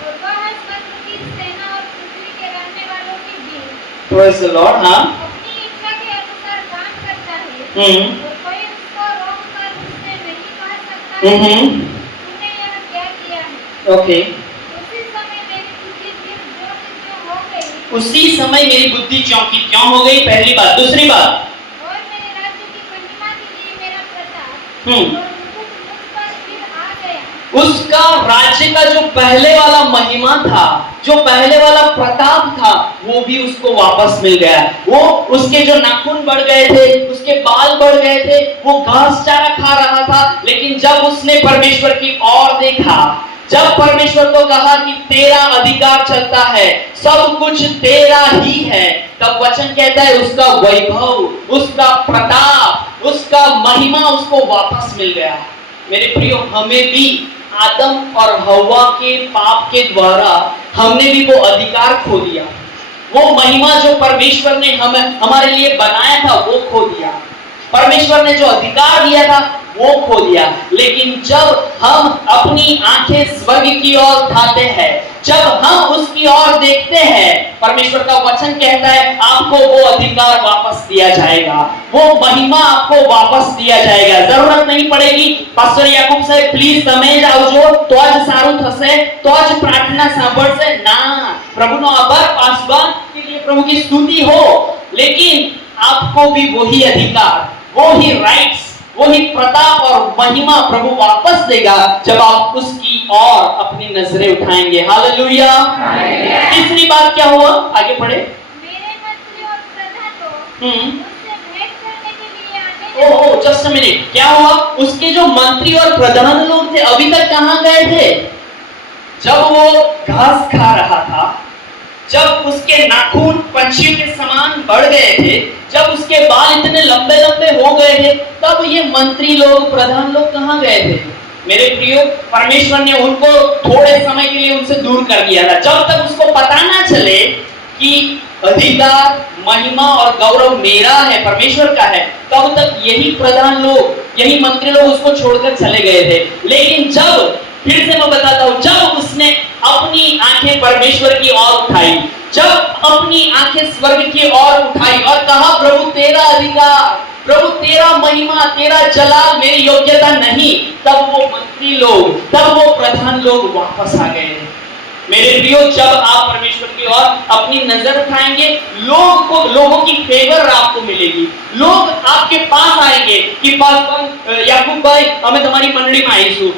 और वह स्वर्ग की सेना और पृथ्वी के रहने वालों की भीड़ प्रेज द लॉर्ड। हाँ, अपनी इच्छा के अनुसार काम करता है और कोई उसको रोककर उससे नहीं कह सकता है तूने यह क्या किया है। ओके। उसी समय मेरी बुद्धि फिर जो की त्यों हो गई उसी समय मेरी बुद्धि ज्यों की त्यों हो गई, पहली बात। दूसरी बात, और मेरे राज्य की महिमा के लिए मेरा प्रताप और मुकुट मुझ पर फिर आ गया। उसका राज्य का जो पहले वाला महिमा था, जो पहले वाला प्रताप था, वो भी उसको वापस मिल गया। वो उसके जो नाखून बढ़ गए थे, उसके बाल बढ़ गए थे, वो घास चारा खा रहा था, लेकिन जब उसने परमेश्वर की ओर देखा, जब परमेश्वर को कहा कि तेरा अधिकार चलता है, सब कुछ तेरा ही है, तब वचन कहता है उसका वैभव, उसका प्रताप, उसका महिमा उसको वापस मिल गया। मेरे प्रियो, हमें भी आदम और हव्वा के पाप के द्वारा हमने भी वो अधिकार खो दिया। वो महिमा जो परमेश्वर ने हमारे लिए बनाया था वो खो दिया। परमेश्वर ने जो अधिकार दिया था वो खो दिया। लेकिन जब हम अपनी आंखें स्वर्ग की ओर उठाते हैं, जब हम उसकी ओर देखते हैं, परमेश्वर का वचन कहता है आपको वो अधिकार वापस दिया जाएगा, वो महिमा आपको वापस दिया जाएगा। जरूरत नहीं पड़ेगी पास्टर याकूब साहब प्लीज તમે જ આવજો તો જ સારું થશે, તો જ प्रार्थना સાંભળશે ना। प्रभु નો આભાર પાસવા के लिए प्रभु की स्तुति हो, लेकिन आपको भी वही अधिकार, वही राइट्स, वही प्रताप और महिमा प्रभु वापस देगा जब आप उसकी ओर अपनी नजरें उठाएंगे। हालेलुया। तीसरी बात क्या हुआ? आगे पढ़े। मेरे मंत्री और प्रधान लोग मुझसे भेंट करने के लिए आने ओह, जस्ट अ मिनट, क्या हुआ? उसके जो मंत्री और प्रधान लोग थे अभी तक कहां गए थे? जब वो घास खा रहा था, जब उसके नाखून पंछियों के समान बढ़ गए थे, जब उसके बाल इतने लंबे लंबे हो गए थे, तब ये मंत्री लोग, प्रधान लोग कहां गए थे? मेरे प्रियो, परमेश्वर ने उनको थोड़े समय के लिए उनसे दूर कर दिया था। जब तक उसको पता ना चले कि अधिकार, महिमा और गौरव मेरा है, परमेश्वर का है, तब तक यही प्रधान लोग, यही मंत्री लोग उसको छोड़कर चले गए थे। लेकिन जब, फिर से मैं बताता हूं, जब उसने अपनी आंखें परमेश्वर की ओर उठाई, जब अपनी आंखें स्वर्ग की ओर उठाई और कहा प्रभु तेरा अधिकार, प्रभु तेरा महिमा, तेरा जलाल मेरी योग्यता नहीं, तब वो मंत्री लोग, तब वो प्रधान लोग वापस आ गए। मेरे प्रियो, जब आप परमेश्वर की ओर अपनी नजर उठाएंगे, लोगों की फेवर आपको मिलेगी। लोग आपके पास आएंगे कि पास याकूब भाई અમે તમારી મંડળીમાં આવીશું,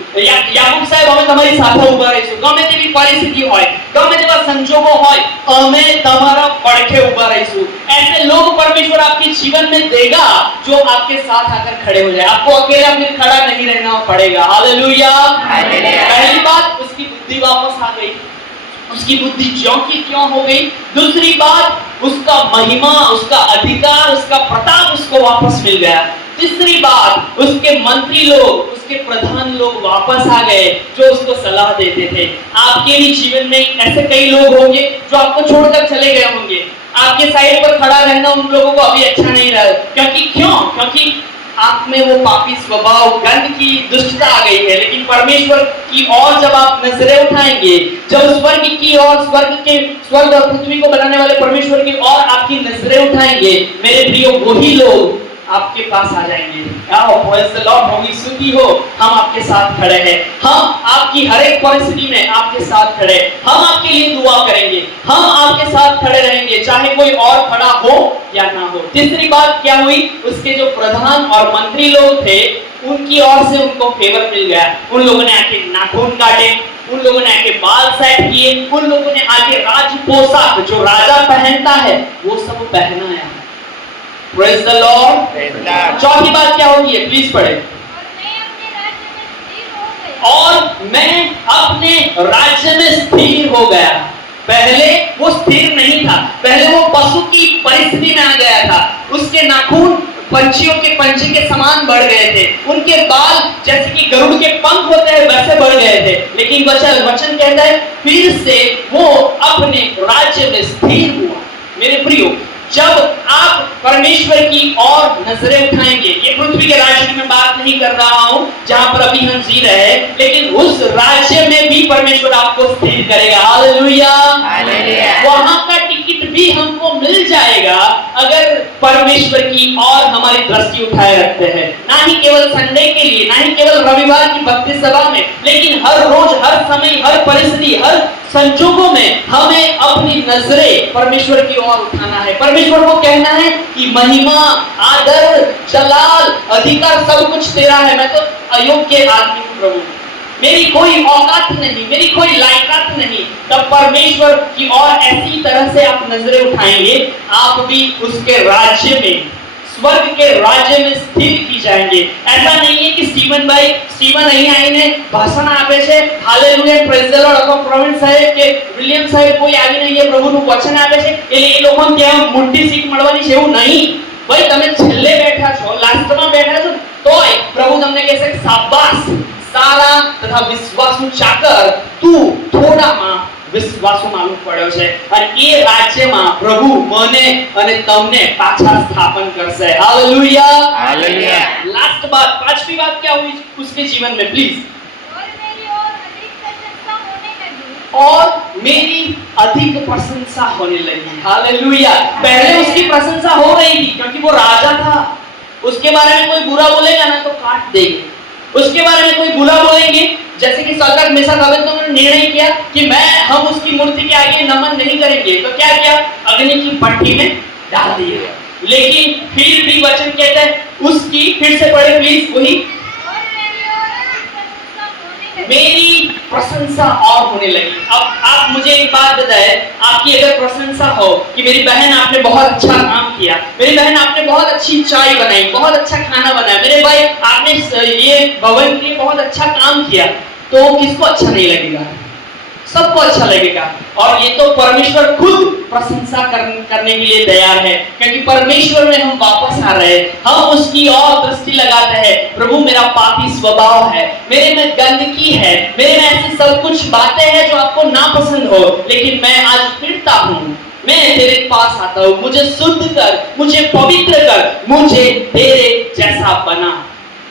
યાકૂબ સાહેબ અમે તમારી સાથે ઊભા રહીશું, ગમે તેવી પરિસ્થિતિ હોય, ગમે તેવા સંજોગો હોય, અમે તમારા પડખે ઊભા રહીશું। ऐसे लोग परमेश्वर आपके जीवन में देगा जो आपके साथ आकर खड़े हो जाए। आपको अकेला फिर खड़ा नहीं रहना पड़ेगा। हालेलुया। पहली बात, उसकी बुद्धि वापस आ गई, उसकी बुद्धि ज्यों की त्यों हो गई। दूसरी बात, उसका महिमा, उसका अधिकार, उसका प्रताप उसको वापस मिल गया। तीसरी बात, उसके मंत्री लोग, उसके प्रधान लोग वापस आ गए जो उसको सलाह देते थे। आपके भी जीवन में ऐसे कई लोग होंगे जो आपको छोड़कर चले गए होंगे। आपके साइड पर खड़ा रहना उन लोगों को अभी अच्छा नहीं रहा। क्योंकि आप में वो पापी स्वभाव, गंध की दुष्टता आ गई है। लेकिन परमेश्वर की ओर जब आप नजरें उठाएंगे, जब स्वर्ग की ओर, स्वर्ग और पृथ्वी को बनाने वाले परमेश्वर की ओर आपकी नजरें उठाएंगे, मेरे प्रियो, वही लोग आपके पास आ जाएंगे। प्रेज़ द लॉर्ड, प्रभु की स्तुति हो। हम आपके साथ खड़े हैं, हम आपकी हर एक परिस्थिति में आपके साथ खड़े, हम आपके लिए दुआ करेंगे, हम आपके साथ खड़े रहेंगे, चाहे कोई और खड़ा हो या ना हो। तीसरी बात क्या हुई, उसके जो प्रधान और मंत्री लोग थे उनकी ओर से उनको फेवर मिल गया। उन लोगों ने आके नाखून काटे, उन लोगों ने आके बाल सेट किए, उन लोगों ने आके राज पोशाक जो राजा पहनता है वो सब पहनाया। Praise the Lord. चौथी बात क्या होगी है, प्लीज पढ़े। और मैं अपने राज्य में स्थिर हो गया। पहले वो स्थिर नहीं था, पहले वो पशु की परिस्थिति में आ गया था। उसके नाखून पंछियों के पंछी के समान बढ़ गए थे, उनके बाल जैसे कि गरुड़ के पंख होते हैं वैसे बढ़ गए थे। लेकिन वचन कहता है फिर से वो अपने राज्य में स्थिर हुआ। मेरे प्रियो, जब आप परमेश्वर की ओर नजरें उठाएंगे, ये पृथ्वी के राज्य की मैं बात नहीं कर रहा हूं जहां पर अभी हम जी रहे हैं, लेकिन उस राज्य में भी परमेश्वर आपको स्थिर करेगा। हालेलुया, वहां का टिकट भी हमको मिल जाएगा अगर परमेश्वर की ओर हमारी दृष्टि उठाए रखते हैं। ना ही केवल संडे के लिए, ना ही केवल रविवार की भक्ति सभा में, लेकिन हर रोज, हर समय, हर परिस्थिति, हर संजोगों में हमें अपनी नजरें परमेश्वर की ओर उठाना है। परमेश्वर को कहना है कि महिमा, आदर, जलाल, अधिकार सब कुछ तेरा है। मैं तो अयोग्य आदमी हूं प्रभु, मेरी कोई औकात नहीं, मेरी कोई लायकात नहीं। तब परमेश्वर की ओर ऐसी तरह से आप नजरें उठाएंगे, आप भी उसके राज्य में, स्वर्ग के राज्य में स्थिर की जाएंगे। ऐसा नहीं है कि स्टीवन અહીં આવીને ભાષણ આપે છે, હાલેલુયા, પ્રેઝ ધ લોર્ડ, અથવા પ્રવીણ સાહેબ કે વિલિયમ સાહેબ કોઈ આવીને અહીંયા પ્રભુનું વચન આપે છે એટલે એ લોકોને ત્યાં મોટી સીટ મળવાની છે એવું નહીં। ભાઈ તમે છેલ્લે બેઠા છો, લાસ્ટમાં બેઠા છો, તોય પ્રભુ તમને કહેશે શાબાશ સારા તથા વિશ્વાસુ ચાકર, તું થોડામાં વિશ્વાસુ માલુમ પડ્યો છે અને એ રાજ્યમાં પ્રભુ મને અને તમને પાછા સ્થાપન કરશે। Hallelujah, hallelujah. लास्ट बात, पांचवी बात क्या हुई उसके जीवन में, प्लीज। और मेरी अधिक प्रशंसा होने लगी। हालेलुया। पहले उसकी प्रशंसा हो रही थी क्योंकि वो राजा था। उसके बारे में कोई बुरा बोलेगा ना तो काट देंगे, उसके बारे में कोई बुरा बोलेंगे, जैसे कि सदरक मेशक अबेदनगो ने निर्णय किया कि हम उसकी मूर्ति के आगे नमन नहीं करेंगे, तो क्या किया, अग्नि की भट्टी में डाल दिए। लेकिन फिर भी वचन कहता है उसकी, फिर से पढ़े प्लीज वही, मेरी प्रशंसा और होने लगी। अब आप मुझे एक बात बताएं, आपकी अगर प्रशंसा हो कि मेरी बहन आपने बहुत अच्छा काम किया, मेरी बहन आपने बहुत अच्छी चाय बनाई, बहुत अच्छा खाना बनाया, मेरे भाई आपने ये भवन के लिए बहुत अच्छा काम किया, तो किसको अच्छा नहीं लगेगा? सबको अच्छा लगेगा। और ये तो परमेश्वर खुद प्रशंसा करने के लिए तैयार है, क्योंकि परमेश्वर में हम वापस आ रहे हैं, हम उसकी ओर दृष्टि लगाते हैं। प्रभु मेरा पापी स्वभाव है, मेरे में गंदगी है, मेरे में ऐसी सब कुछ बातें हैं जो आपको नापसंद हो, लेकिन मैं आज फिरता हूँ, मैं तेरे पास आता हूँ, मुझे शुद्ध कर, मुझे पवित्र कर, मुझे तेरे जैसा बना।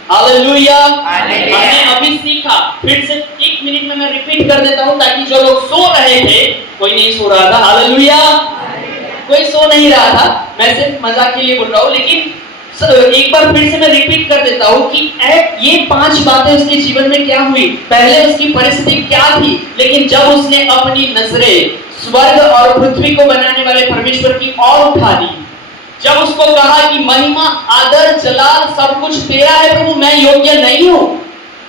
हालेलुया। हमने अभी सीखा, फिर से 1 मिनट में मैं रिपीट कर देता हूँ ताकि जो लोग सो रहे थे, कोई नहीं सो रहा था, हालेलुया, कोई सो नहीं रहा था, मैं सिर्फ मजाक के लिए बोल रहा हूँ, लेकिन एक बार फिर से मैं रिपीट कर देता हूँ कि ये 5 बातें उसके जीवन में क्या हुई। पहले उसकी परिस्थिति क्या थी, लेकिन जब उसने अपनी नजरें स्वर्ग और पृथ्वी को बनाने वाले परमेश्वर की ओर उठा दी, जब उसको कहा कि महिमा, आदर, जलाल सब कुछ तेरा है प्रभु, मैं योग्य नहीं हूं,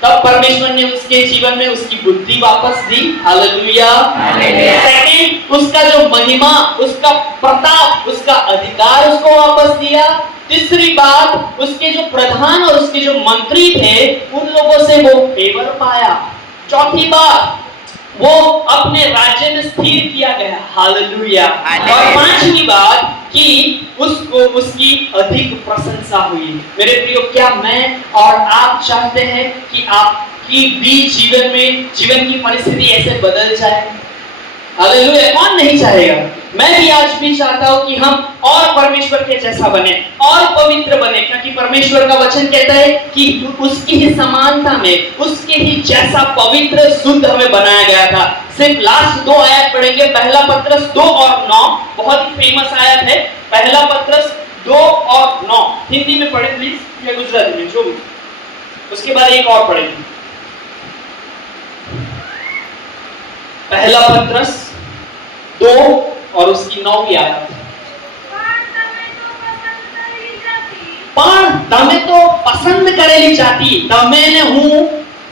तब परमेश्वर ने उसके जीवन में उसकी बुद्धि वापस दी। हालेलुया। सेकंड, उसका जो महिमा, उसका प्रताप, उसका अधिकार उसको वापस दिया। तीसरी बात, उसके जो प्रधान और उसके जो मंत्री थे उन लोगों से वो फेवर पाया। चौथी बात, वो अपने राज्य में स्थिर किया गया। हालेलुया। और पांचवी बात कि उसको उसकी अधिक प्रशंसा हुई। मेरे प्रियो, क्या मैं और आप चाहते हैं कि आपकी भी जीवन में, जीवन की परिस्थिति ऐसे बदल जाए? हालेलुया। कौन नहीं चाहेगा? मैं भी आज भी चाहता हूं कि हम और परमेश्वर के जैसा बने और पवित्र बने, क्योंकि परमेश्वर का वचन कहता है कि उसकी ही समानता में, उसके ही जैसा पवित्र शुद्ध हमें बनाया गया था। सिर्फ लास्ट 2 आयत पढ़ेंगे, पहला पत्रस 2 और 9, बहुत ही फेमस आयत है। पहला पत्रस 2 और 9 हिंदी में पढ़े प्लीज या गुजराती में, जो भी। उसके बाद एक और पढ़ेंगे, पहला पत्रस 2 और उसकी 9वीं आयत। પણ તમે તો પસંદ કરેલી જાતિ, તમે ને હું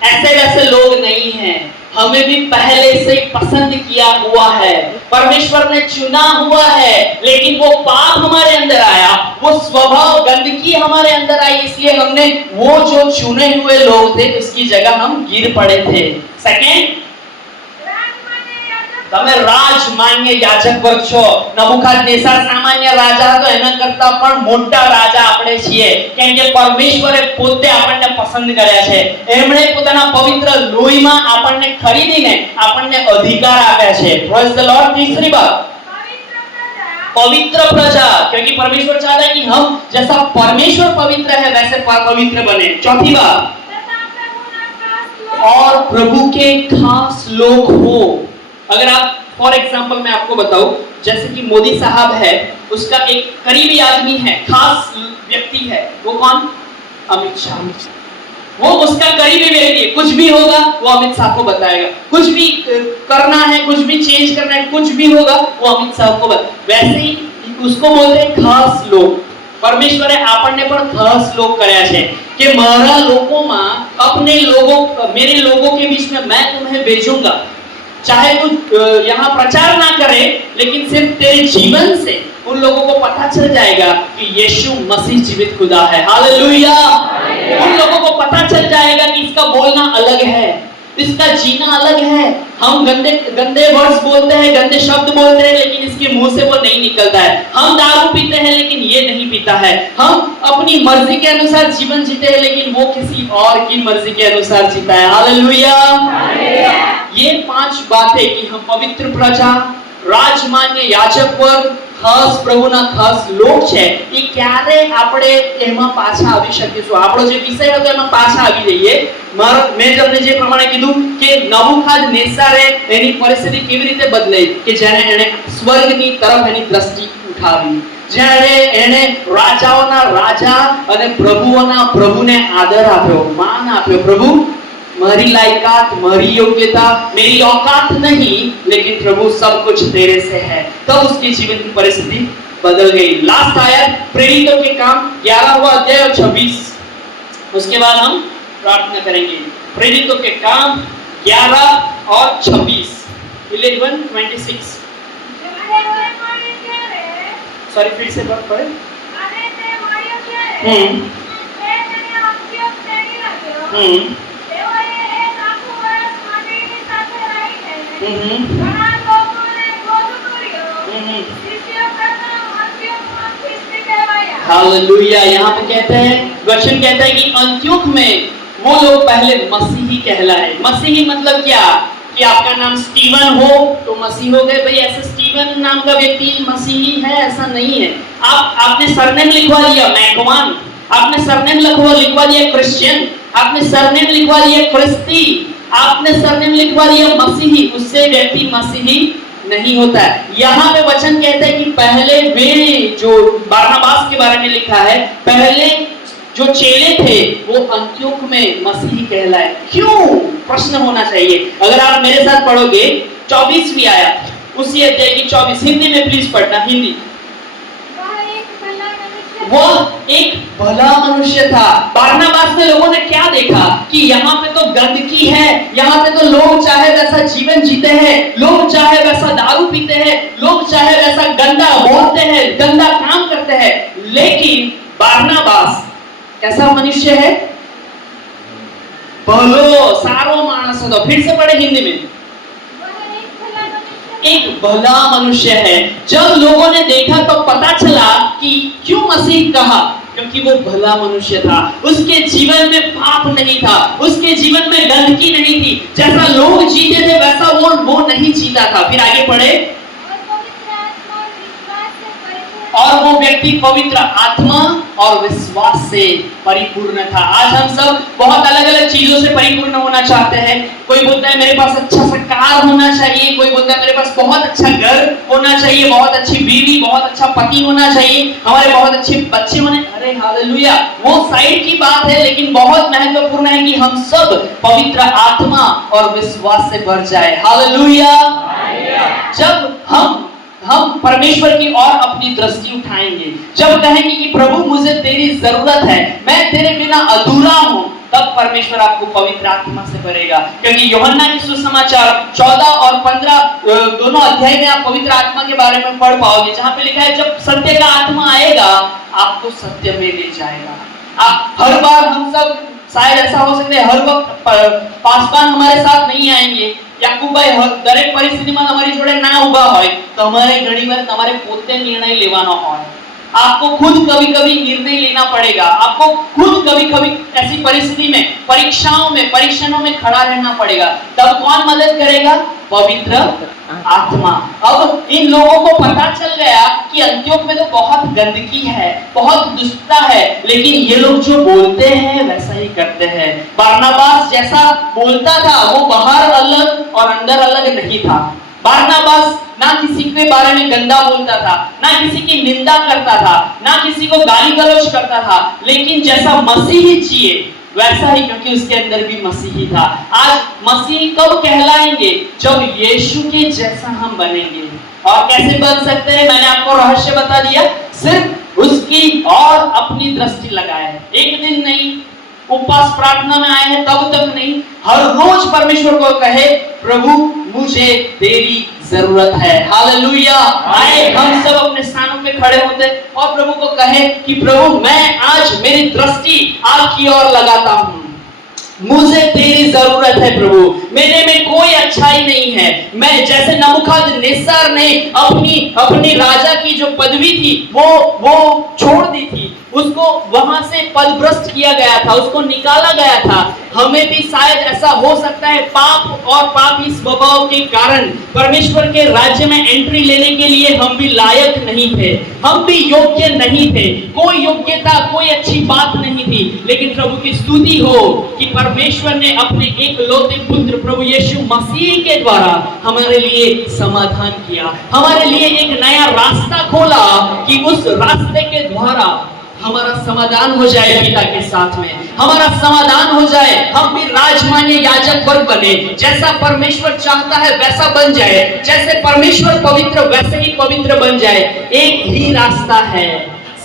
ऐसे वैसे लोग नहीं हैं, हमें भी पहले से पसंद किया हुआ है, परमेश्वर ने चुना हुआ है, लेकिन वो पाप हमारे अंदर आया, वो स्वभाव गंदगी हमारे अंदर आई, इसलिए हमने वो जो चुने हुए लोग थे उसकी जगह हम गिर पड़े थे। सेकंड, તમે રાજમાન્ય યાજક વર્ગ છો। નબુખાદનેસર સામાન્ય રાજા હતો, એના કરતા પણ મોટા રાજા આપણે છીએ, કેમ કે પરમેશ્વરે પોતે આપણને પસંદ કર્યા છે। એમણે પોતાના પવિત્ર લોહીમાં આપણને ખરીદીને આપણને અધિકાર આપ્યા છે। Praise the lord. तीसरी बात, पवित्र प्रजा, क्योंकि परमेश्वर चाहता है कि हम जैसा परमेश्वर पवित्र है वैसे पवित्र बने। चौथी बात, और प्रभु के खास लोग हो। अगर आप फॉर एग्जांपल मैं आपको बताऊं, जैसे कि मोदी साहब है, उसका एक करीबी आदमी है, खास व्यक्ति है, वो कौन? अमित शाह। वो उसका करीबी व्यक्ति है, कुछ भी होगा वो अमित शाह को बताएगा, कुछ भी करना है, कुछ भी चेंज करना है, कुछ भी होगा वो अमित शाह को वैसे ही उसको बोलते हैं खास लोग। परमेश्वरे આપણને પણ ખાસ लोग કર્યા છે कि મારા લોકોમાં अपने लोगों, मेरे लोगों के बीच में मैं तुम्हें भेजूंगा, चाहे तू यहाँ प्रचार ना करे, लेकिन सिर्फ तेरे जीवन से उन लोगों को पता चल जाएगा कि यीशु मसीह जीवित खुदा है। हालेलुया। उन लोगों को पता चल जाएगा कि इसका बोलना अलग है, इसका जीना अलग है। हम गंदे गंदे वर्ड्स बोलते हैं, गंदे शब्द बोलते हैं, लेकिन इसके मुंह से वो नहीं निकलता है। हम दारू पीते हैं लेकिन ये नहीं पीता है। हम अपनी मर्जी के अनुसार जीवन जीते हैं, लेकिन वो किसी और की मर्जी के अनुसार जीता है। हालेलुया। ये 5 बातें कि हम पवित्र प्रजा, રાજમાન્ય યાજક વર્ગ, ખાસ પ્રભુના ખાસ લોક છે, એ ક્યારે આપણે એમાં પાછા આવી શકીશું? આપણો જે વિષય હતો એમાં પાછા આવી જઈએ। મેં તમને જે પ્રમાણે કીધું કે નબુખાદનેસરે એની પરિસ્થિતિ કેવી રીતે બદલાઈ, કે જ્યારે એણે સ્વર્ગની તરફ એની દ્રષ્ટિ ઉઠાવી, જ્યારે એણે રાજાઓના રાજા અને પ્રભુઓના પ્રભુને આદર આપ્યો, માન આપ્યો। પ્રભુ मेरी लायकात, मेरी योग्यता, मेरी औकात नहीं, लेकिन प्रभु सब कुछ तेरे से है, तब उसके जीवन की परिस्थिति बदल गई। लास्ट आयत, प्रेरितों के काम 11वां अध्याय और 26। उसके बाद हम प्रार्थना करेंगे। प्रेरितों के काम 11 और 26, 11:26। सॉरी, फिर से बात पढ़े। हालेलुया। यहाँ पे कहते हैं, वचन कहता है कि अंत्योख में वो लोग पहले मसीही कहलाए। मसीही मतलब क्या? कि आपका नाम स्टीवन हो तो मसीह हो गए। भाई ऐसे स्टीवन नाम का व्यक्ति मसीही है ऐसा नहीं है। आपने सरनेम लिखवा लिया मैकवान, आपने सरनेम लिखवा लिया क्रिश्चियन, आपने सरनेम लिखवा लिया क्रिस्ती, आपने सरनेम लिखवा लिया मसीही, उससे व्यक्ति मसीही नहीं होता है। यहाँ पे वचन कहता है कि पहले वे जो बारनबास के बारे में लिखा है, पहले जो चेले थे वो अंत्योख में मसीही कहलाए। क्यों? प्रश्न होना चाहिए। अगर आप मेरे साथ पढ़ोगे 24वीं आयत, उसी अध्याय की 24, हिंदी में प्लीज पढ़ना, हिंदी। वह एक भला मनुष्य था। बारनबास ने लोगों ने क्या देखा कि यहाँ पे तो गंदगी है, यहाँ पे तो लोग चाहे वैसा जीवन जीते हैं, लोग चाहे वैसा दारू पीते हैं, लोग चाहे वैसा गंदा बोलते हैं, गंदा काम करते हैं, लेकिन बारनबास कैसा मनुष्य है? भलो, सारो मानस हो। फिर से पढ़े हिंदी में। एक भला मनुष्य है। जब लोगों ने देखा तो पता चला कि क्यों मसीह कहा, क्योंकि वो भला मनुष्य था। उसके जीवन में पाप नहीं था, उसके जीवन में गंदगी नहीं थी, जैसा लोग जीते थे वैसा वो नहीं जीता था। फिर आगे पढ़े, और वो व्यक्ति पवित्र आत्मा और विश्वास से परिपूर्ण था। आज हम सब बहुत अलग अलग चीजों से परिपूर्ण होना चाहते हैं। कोई बोलता है मेरे पास अच्छा सा कार होना चाहिए, कोई बोलता है मेरे पास बहुत अच्छा घर होना चाहिए, बहुत अच्छी बीवी, बहुत अच्छा पति होना चाहिए, हमारे बहुत अच्छे बच्चे होने, अरे हालेलुया, वो साइड की बात है, लेकिन बहुत महत्वपूर्ण है कि हम सब पवित्र आत्मा और विश्वास से भर जाए। हालेलुया। जब हम परमेश्वर की ओर अपनी दृष्टि उठाएंगे, जब कहेंगे कि प्रभु मुझे तेरी जरूरत है, मैं तेरे बिना अधूरा हूं, तब परमेश्वर आपको पवित्र आत्मा से भरेगा। क्योंकि यूहन्ना की सुसमाचार 14 और 15 दोनों अध्याय में आप पवित्र आत्मा के बारे में पढ़ पाओगे, जहां पे लिखा है जब सत्य का आत्मा आएगा आपको सत्य में ले जाएगा। आप हर बार, हम सब शायद ऐसा हो सकता है हर वक्त पासवान हमारे साथ नहीं आएंगे, याकूब भाई दरेक परिस्थितिમાં તમારી જોડે ના ઊભા હોય તો અમારે ઘણીવાર તમારે પોતે નિર્ણય લેવાનો હોય। आपको खुद कभी-कभी निर्णय लेना पड़ेगा, आपको खुद कभी-कभी ऐसी परिस्थिति में, परीक्षणों में खड़ा रहना पड़ेगा। तब कौन मदद करेगा? पवित्र आत्मा। अब इन लोगों को पता चल गया कि अंत्योक में तो बहुत गंदगी है, बहुत दुष्टता है, लेकिन ये लोग जो बोलते हैं वैसा ही करते हैं। बरनबास जैसा बोलता था वो बाहर अलग और अंदर अलग नहीं था। बरनबास ना किसी के बारे में गंदा बोलता था, ना किसी की निंदा करता था, ना किसी को गाली गलौज करता था, लेकिन जैसा मसीही जिए वैसा ही, क्योंकि उसके अंदर भी मसीही था। आज मसीही कब कहलाएंगे? जब यीशु के जैसा हम बनेंगे। और कैसे बन सकते हैं? मैंने आपको रहस्य बता दिया, सिर्फ उसकी और अपनी दृष्टि लगाए। एक दिन नहीं, उपवास प्रार्थना में आए हैं तब तक नहीं, हर रोज परमेश्वर को कहे प्रभु मुझे तेरी जरूरत है। हालेलुया। आए हम सब अपने स्थानों पे खड़े होते और प्रभु को कहे कि प्रभु मैं आज मेरी दृष्टि आपकी ओर लगाता हूं, मुझे तेरी जरूरत है प्रभु, मेरे में कोई अच्छाई नहीं है। मैं जैसे नबूकदनेस्सर ने अपनी राजा की जो पदवी थी वो छोड़ दी थी, उसको वहां से पदभ्रष्ट किया गया था, उसको निकाला गया था। हमें भी शायद ऐसा हो सकता है, पाप और पापी स्वभाव के कारण परमेश्वर के राज्य में एंट्री लेने के लिए हम भी लायक नहीं थे, हम भी योग्य नहीं थे, कोई योग्यता, कोई अच्छी बात नहीं थी। लेकिन प्रभु की स्तुति हो कि परमेश्वर ने अपने एकलौते पुत्र प्रभु यीशु मसीह के द्वारा हमारे लिए समाधान किया, हमारे लिए एक नया रास्ता खोला कि उस रास्ते के द्वारा हमारा समाधान हो जाए पिता के साथ में, हमारा समाधान हो जाए, हम भी राजमान्य याजक वर्ग बने, जैसा परमेश्वर चाहता है वैसा बन जाए, जैसे परमेश्वर पवित्र वैसे ही पवित्र बन जाए। एक ही रास्ता है,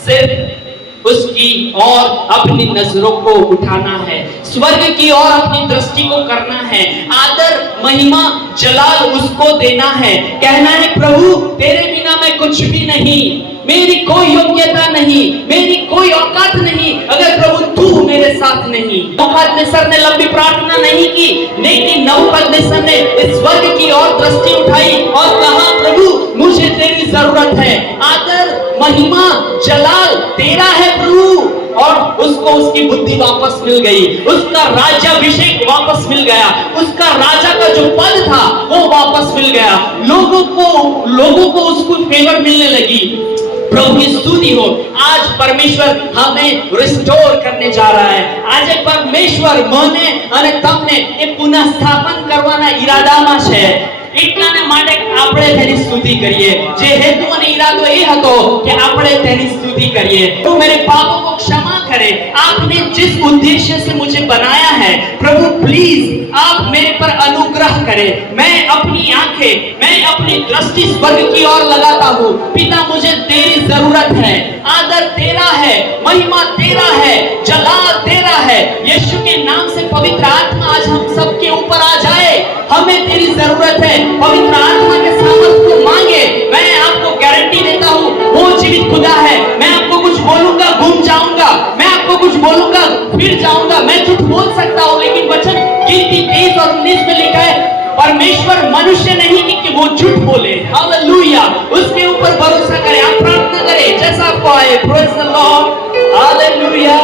सिर्फ उसकी और अपनी नजरों को उठाना है, स्वर्ग की ओर अपनी दृष्टि को करना है, आदर महिमा जलाल उसको देना है, कहना है प्रभु तेरे बिना मैं कुछ भी नहीं, मेरी कोई योग्यता नहीं, मेरी कोई औकात नहीं, अगर प्रभु तू मेरे साथ नहीं। नबूकदनेस्सर ने लंबी प्रार्थना नहीं की, लेकिन नबूकदनेस्सर ने इस स्वर्ग की ओर दृष्टि उठाई और कहा प्रभु मुझे तेरी जरूरत है, आदर महिमा जलाल तेरा है प्रभु। और उसको उसकी बुद्धि वापस मिल गई, उसका राज्याभिषेक वापस मिल गया, उसका राजा का जो पद था वो वापस मिल गया, लोगों को उसको फेवर मिलने लगी। प्रभु की स्तुति हो। आज परमेश्वर हमें रिस्टोर करने जा रहा है, आज परमेश्वर મને અને તમને એ પુનઃસ્થાપન કરવાના ઈરાદામાં છે। એટલાને માટે આપણે તેની સ્તુતિ કરીએ, જે હેતુ અને ઈરાદો એ હતો કે આપણે તેની स्तुति करिए। तो मेरे पापों को क्षमा करे, आपने जिस उद्देश्य से मुझे बनाया है प्रभु प्लीज आप मेरे पर अनुग्रह करें, मैं अपनी आंखें, मैं अपनी दृष्टि स्वर्ग की ओर लगाता हूँ। पिता मुझे तेरी जरूरत है, आदर तेरा है, महिमा तेरा है, जलाल तेरा है। यीशु के नाम से पवित्र आत्मा आज हम सबके ऊपर आ जाए, हमें तेरी जरूरत है। पवित्र आत्मा के सामर्थ्य को मांगे, मैं आपको गारंटी देता हूँ वो जीवित खुदा है। मैं आपको कुछ बोलूंगा घूम जाऊंगा, मैं आपको कुछ बोलूंगा फिर जाऊंगा, मैं झूठ बोल सकता हूँ, लेकिन वचन गिनती 23 और 19 में लिखा है परमेश्वर मनुष्य नहीं कि वो झूठ बोले। हालेलुया। उसके ऊपर भरोसा करें, आप प्रार्थना करें जैसा आपको आए। Praise the Lord. Hallelujah.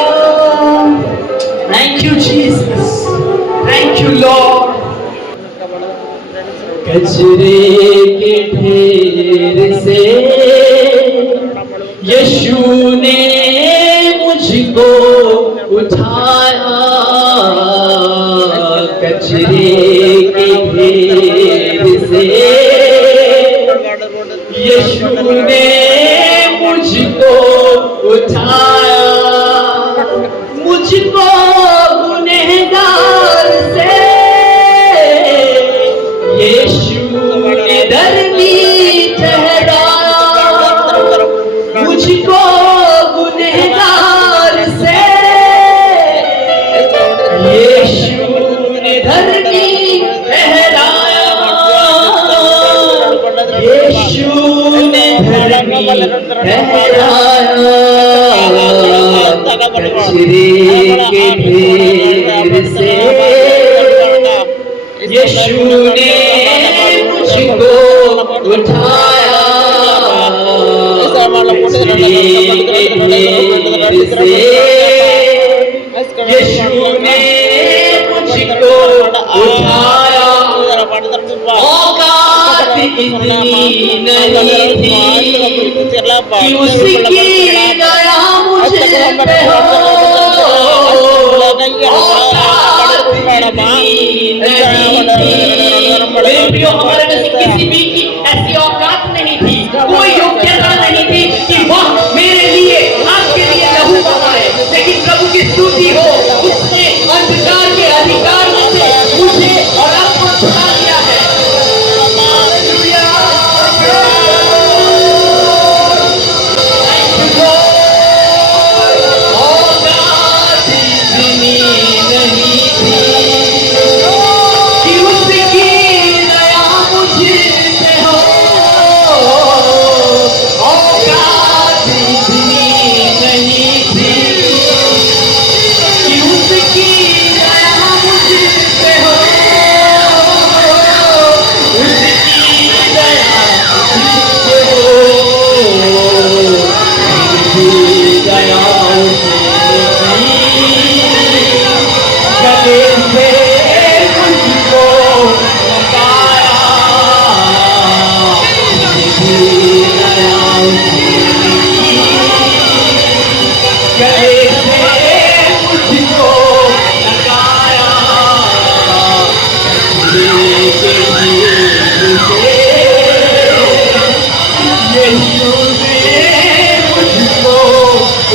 Thank you Jesus, thank you Lord. कचरे के ढेर से यीशु ने मुझको उठाया, कचरे के ढेर से यीशु ने धरती लहराया, यीशु ने धरती लहराया, कचरे के ढेर से यीशु ने मुझको उठाया, कचरे के ढेर से यीशु ने मुझको उठाया। औकात इतनी नहीं थी कि उसकी दया मुझे पे हो, औकात इतनी नहीं थी। मेरे प्रियो, हमारे में से किसी भी की ऐसी औकात नहीं थी, कोई योग्यता नहीं थी कि वह मेरे लिए, आपके लिए लहू बहाए, लेकिन प्रभु की स्तुति हो, उसने अंधकार के अधिकार में से मुझे और आपको छुड़ा लिया है। हालेलुया। औकात इतनी नहीं थी कि उसकी दया मुझे पे हो, औकात इतनी नहीं थी कि उसकी दया मुझे पे हो, उसकी दया मुझे हो, उसकी दया गले से मुझको लगाया, उसकी दया गले से मुझको लगाया, लेके यीशु ने मुझको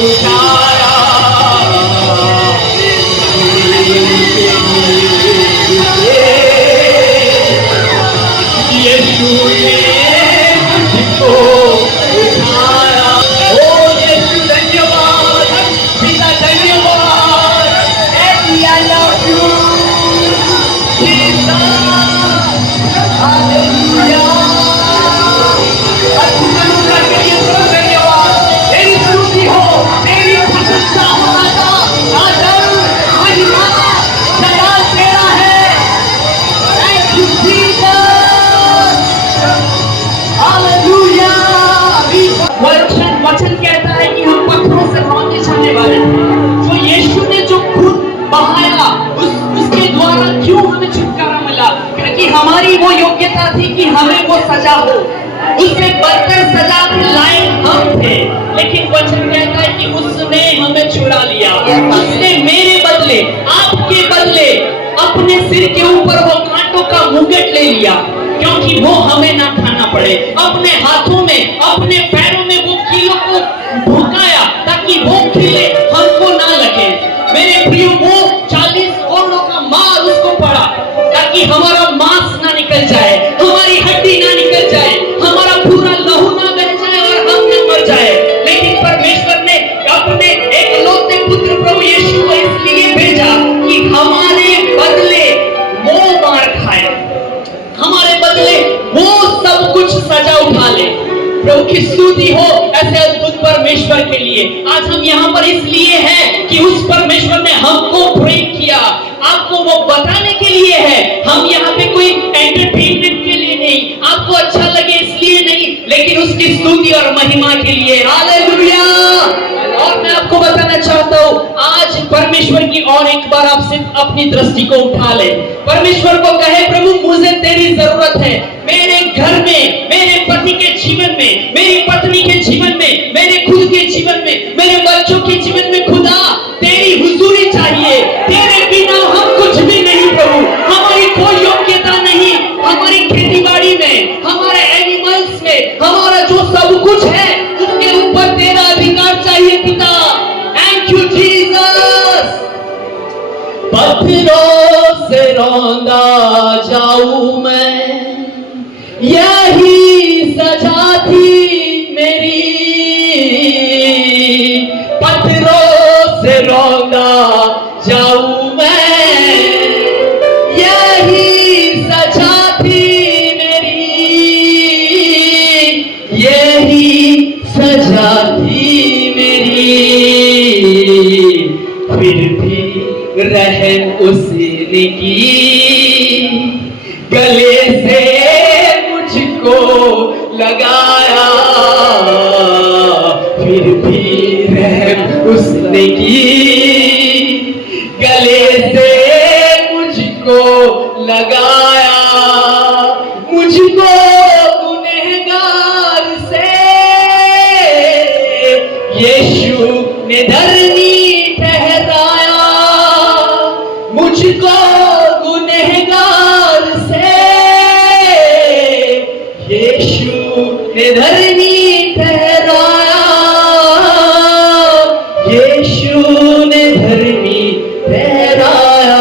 उठाया, यीशु ने मुझको उठाया। ओ यीशु धन्यवाद, पिता धन्यवाद, Daddy I love you, Jesus, hallelujah. अत्युन्नत के लिए प्रभु धन्यवाद, तेरी स्तुति हो, तेरी प्रशंसा हो राजा, आदर महिमा सदा तेरा है। Thank you Jesus, hallelujah. वचन कहता है कि हम पत्थरों से भवन बिछाने वाले हैं। जो यीशु ने जो खून बहाया, उसके द्वारा क्यों हमें छुटकारा मिला? क्योंकि हमारी वो योग्यता थी कि हमें वो सजा हो, उससे बढ़कर सजा के लायक हम थे, लेकिन वचन कहता है कि उसने हमें छुड़ा लिया। उसने मेरे बदले, आपके बदले अपने सिर के ऊपर वो कांटों का मुकुट ले लिया, क्योंकि वो हमें ना खाना पड़े। अपने हाथों में, अपने पैरों में वो कीलों को भुकाया ताकि वो कीले हमको ना लगे। मेरे प्रियो, वो 40 कोड़ों का मार उसको पड़ा ताकि हमारा मांस ना निकल जाए, हमारी हड्डी ना निकल जाए, हमारा पूरा लहू ना बह जाए और हम ना मर जाए। लेकिन परमेश्वर ने अपने एकलौते पुत्र प्रभु यीशु को इसलिए भेजा कि हमारे बदले वो मार खाए, हमारे बदले वो सब कुछ सजा उठा ले। प्रभु की स्तुति हो ऐसे अद्भुत परमेश्वर के लिए। आज हम यहाँ पर इसलिए हैं कि उस परमेश्वर ने हमको प्रेम किया, आपको वो बताने के लिए है। हम यहाँ पे कोई एंटरटेनमेंट के लिए नहीं, आपको अच्छा लगे इसलिए नहीं, लेकिन उसकी स्तुति और महिमा के लिए। हालेलुया। और मैं आपको बताना चाहता हूँ, आज परमेश्वर की और एक बार आप सिर्फ अपनी दृष्टि को उठा ले, परमेश्वर को कहे, प्रभु मुझे तेरी जरूरत है। मेरे घर में, मेरे पति के जीवन में, मेरी पत्नी के जीवन में, मेरे खुद के जीवन में, मेरे बच्चों के जीवन में खुदा तेरी हुजूरी चाहिए। तेरे बिना हम कुछ भी नहीं प्रभु, हमारी कोई योग्यता नहीं, हमारी खेती बाड़ी में, हमारे एनिमल्स में, हमारा जो सब कुछ है उसके ऊपर तेरा अधिकार चाहिए पिता। Thank you Jesus. पत्थरों से रौंदा जाऊं मैं, यही सजा थी मेरी। पत्थरों से रौंदा जाऊं मैं, रहम उसने की, गले से मुझको लगाया, फिर भी रहम उसने की, गले से मुझको लगाया, मुझको गुनहगार से यीशु ने धर्मी ठहराया, मुझको गुनहगार से यीशु ने धर्मी ठहराया, यीशु ने धर्मी ठहराया।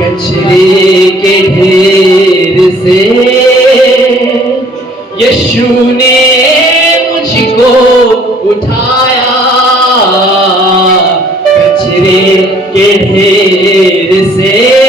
कचरे के ढेर से यीशु ने मुझको उठाया, कचरे के ढेर से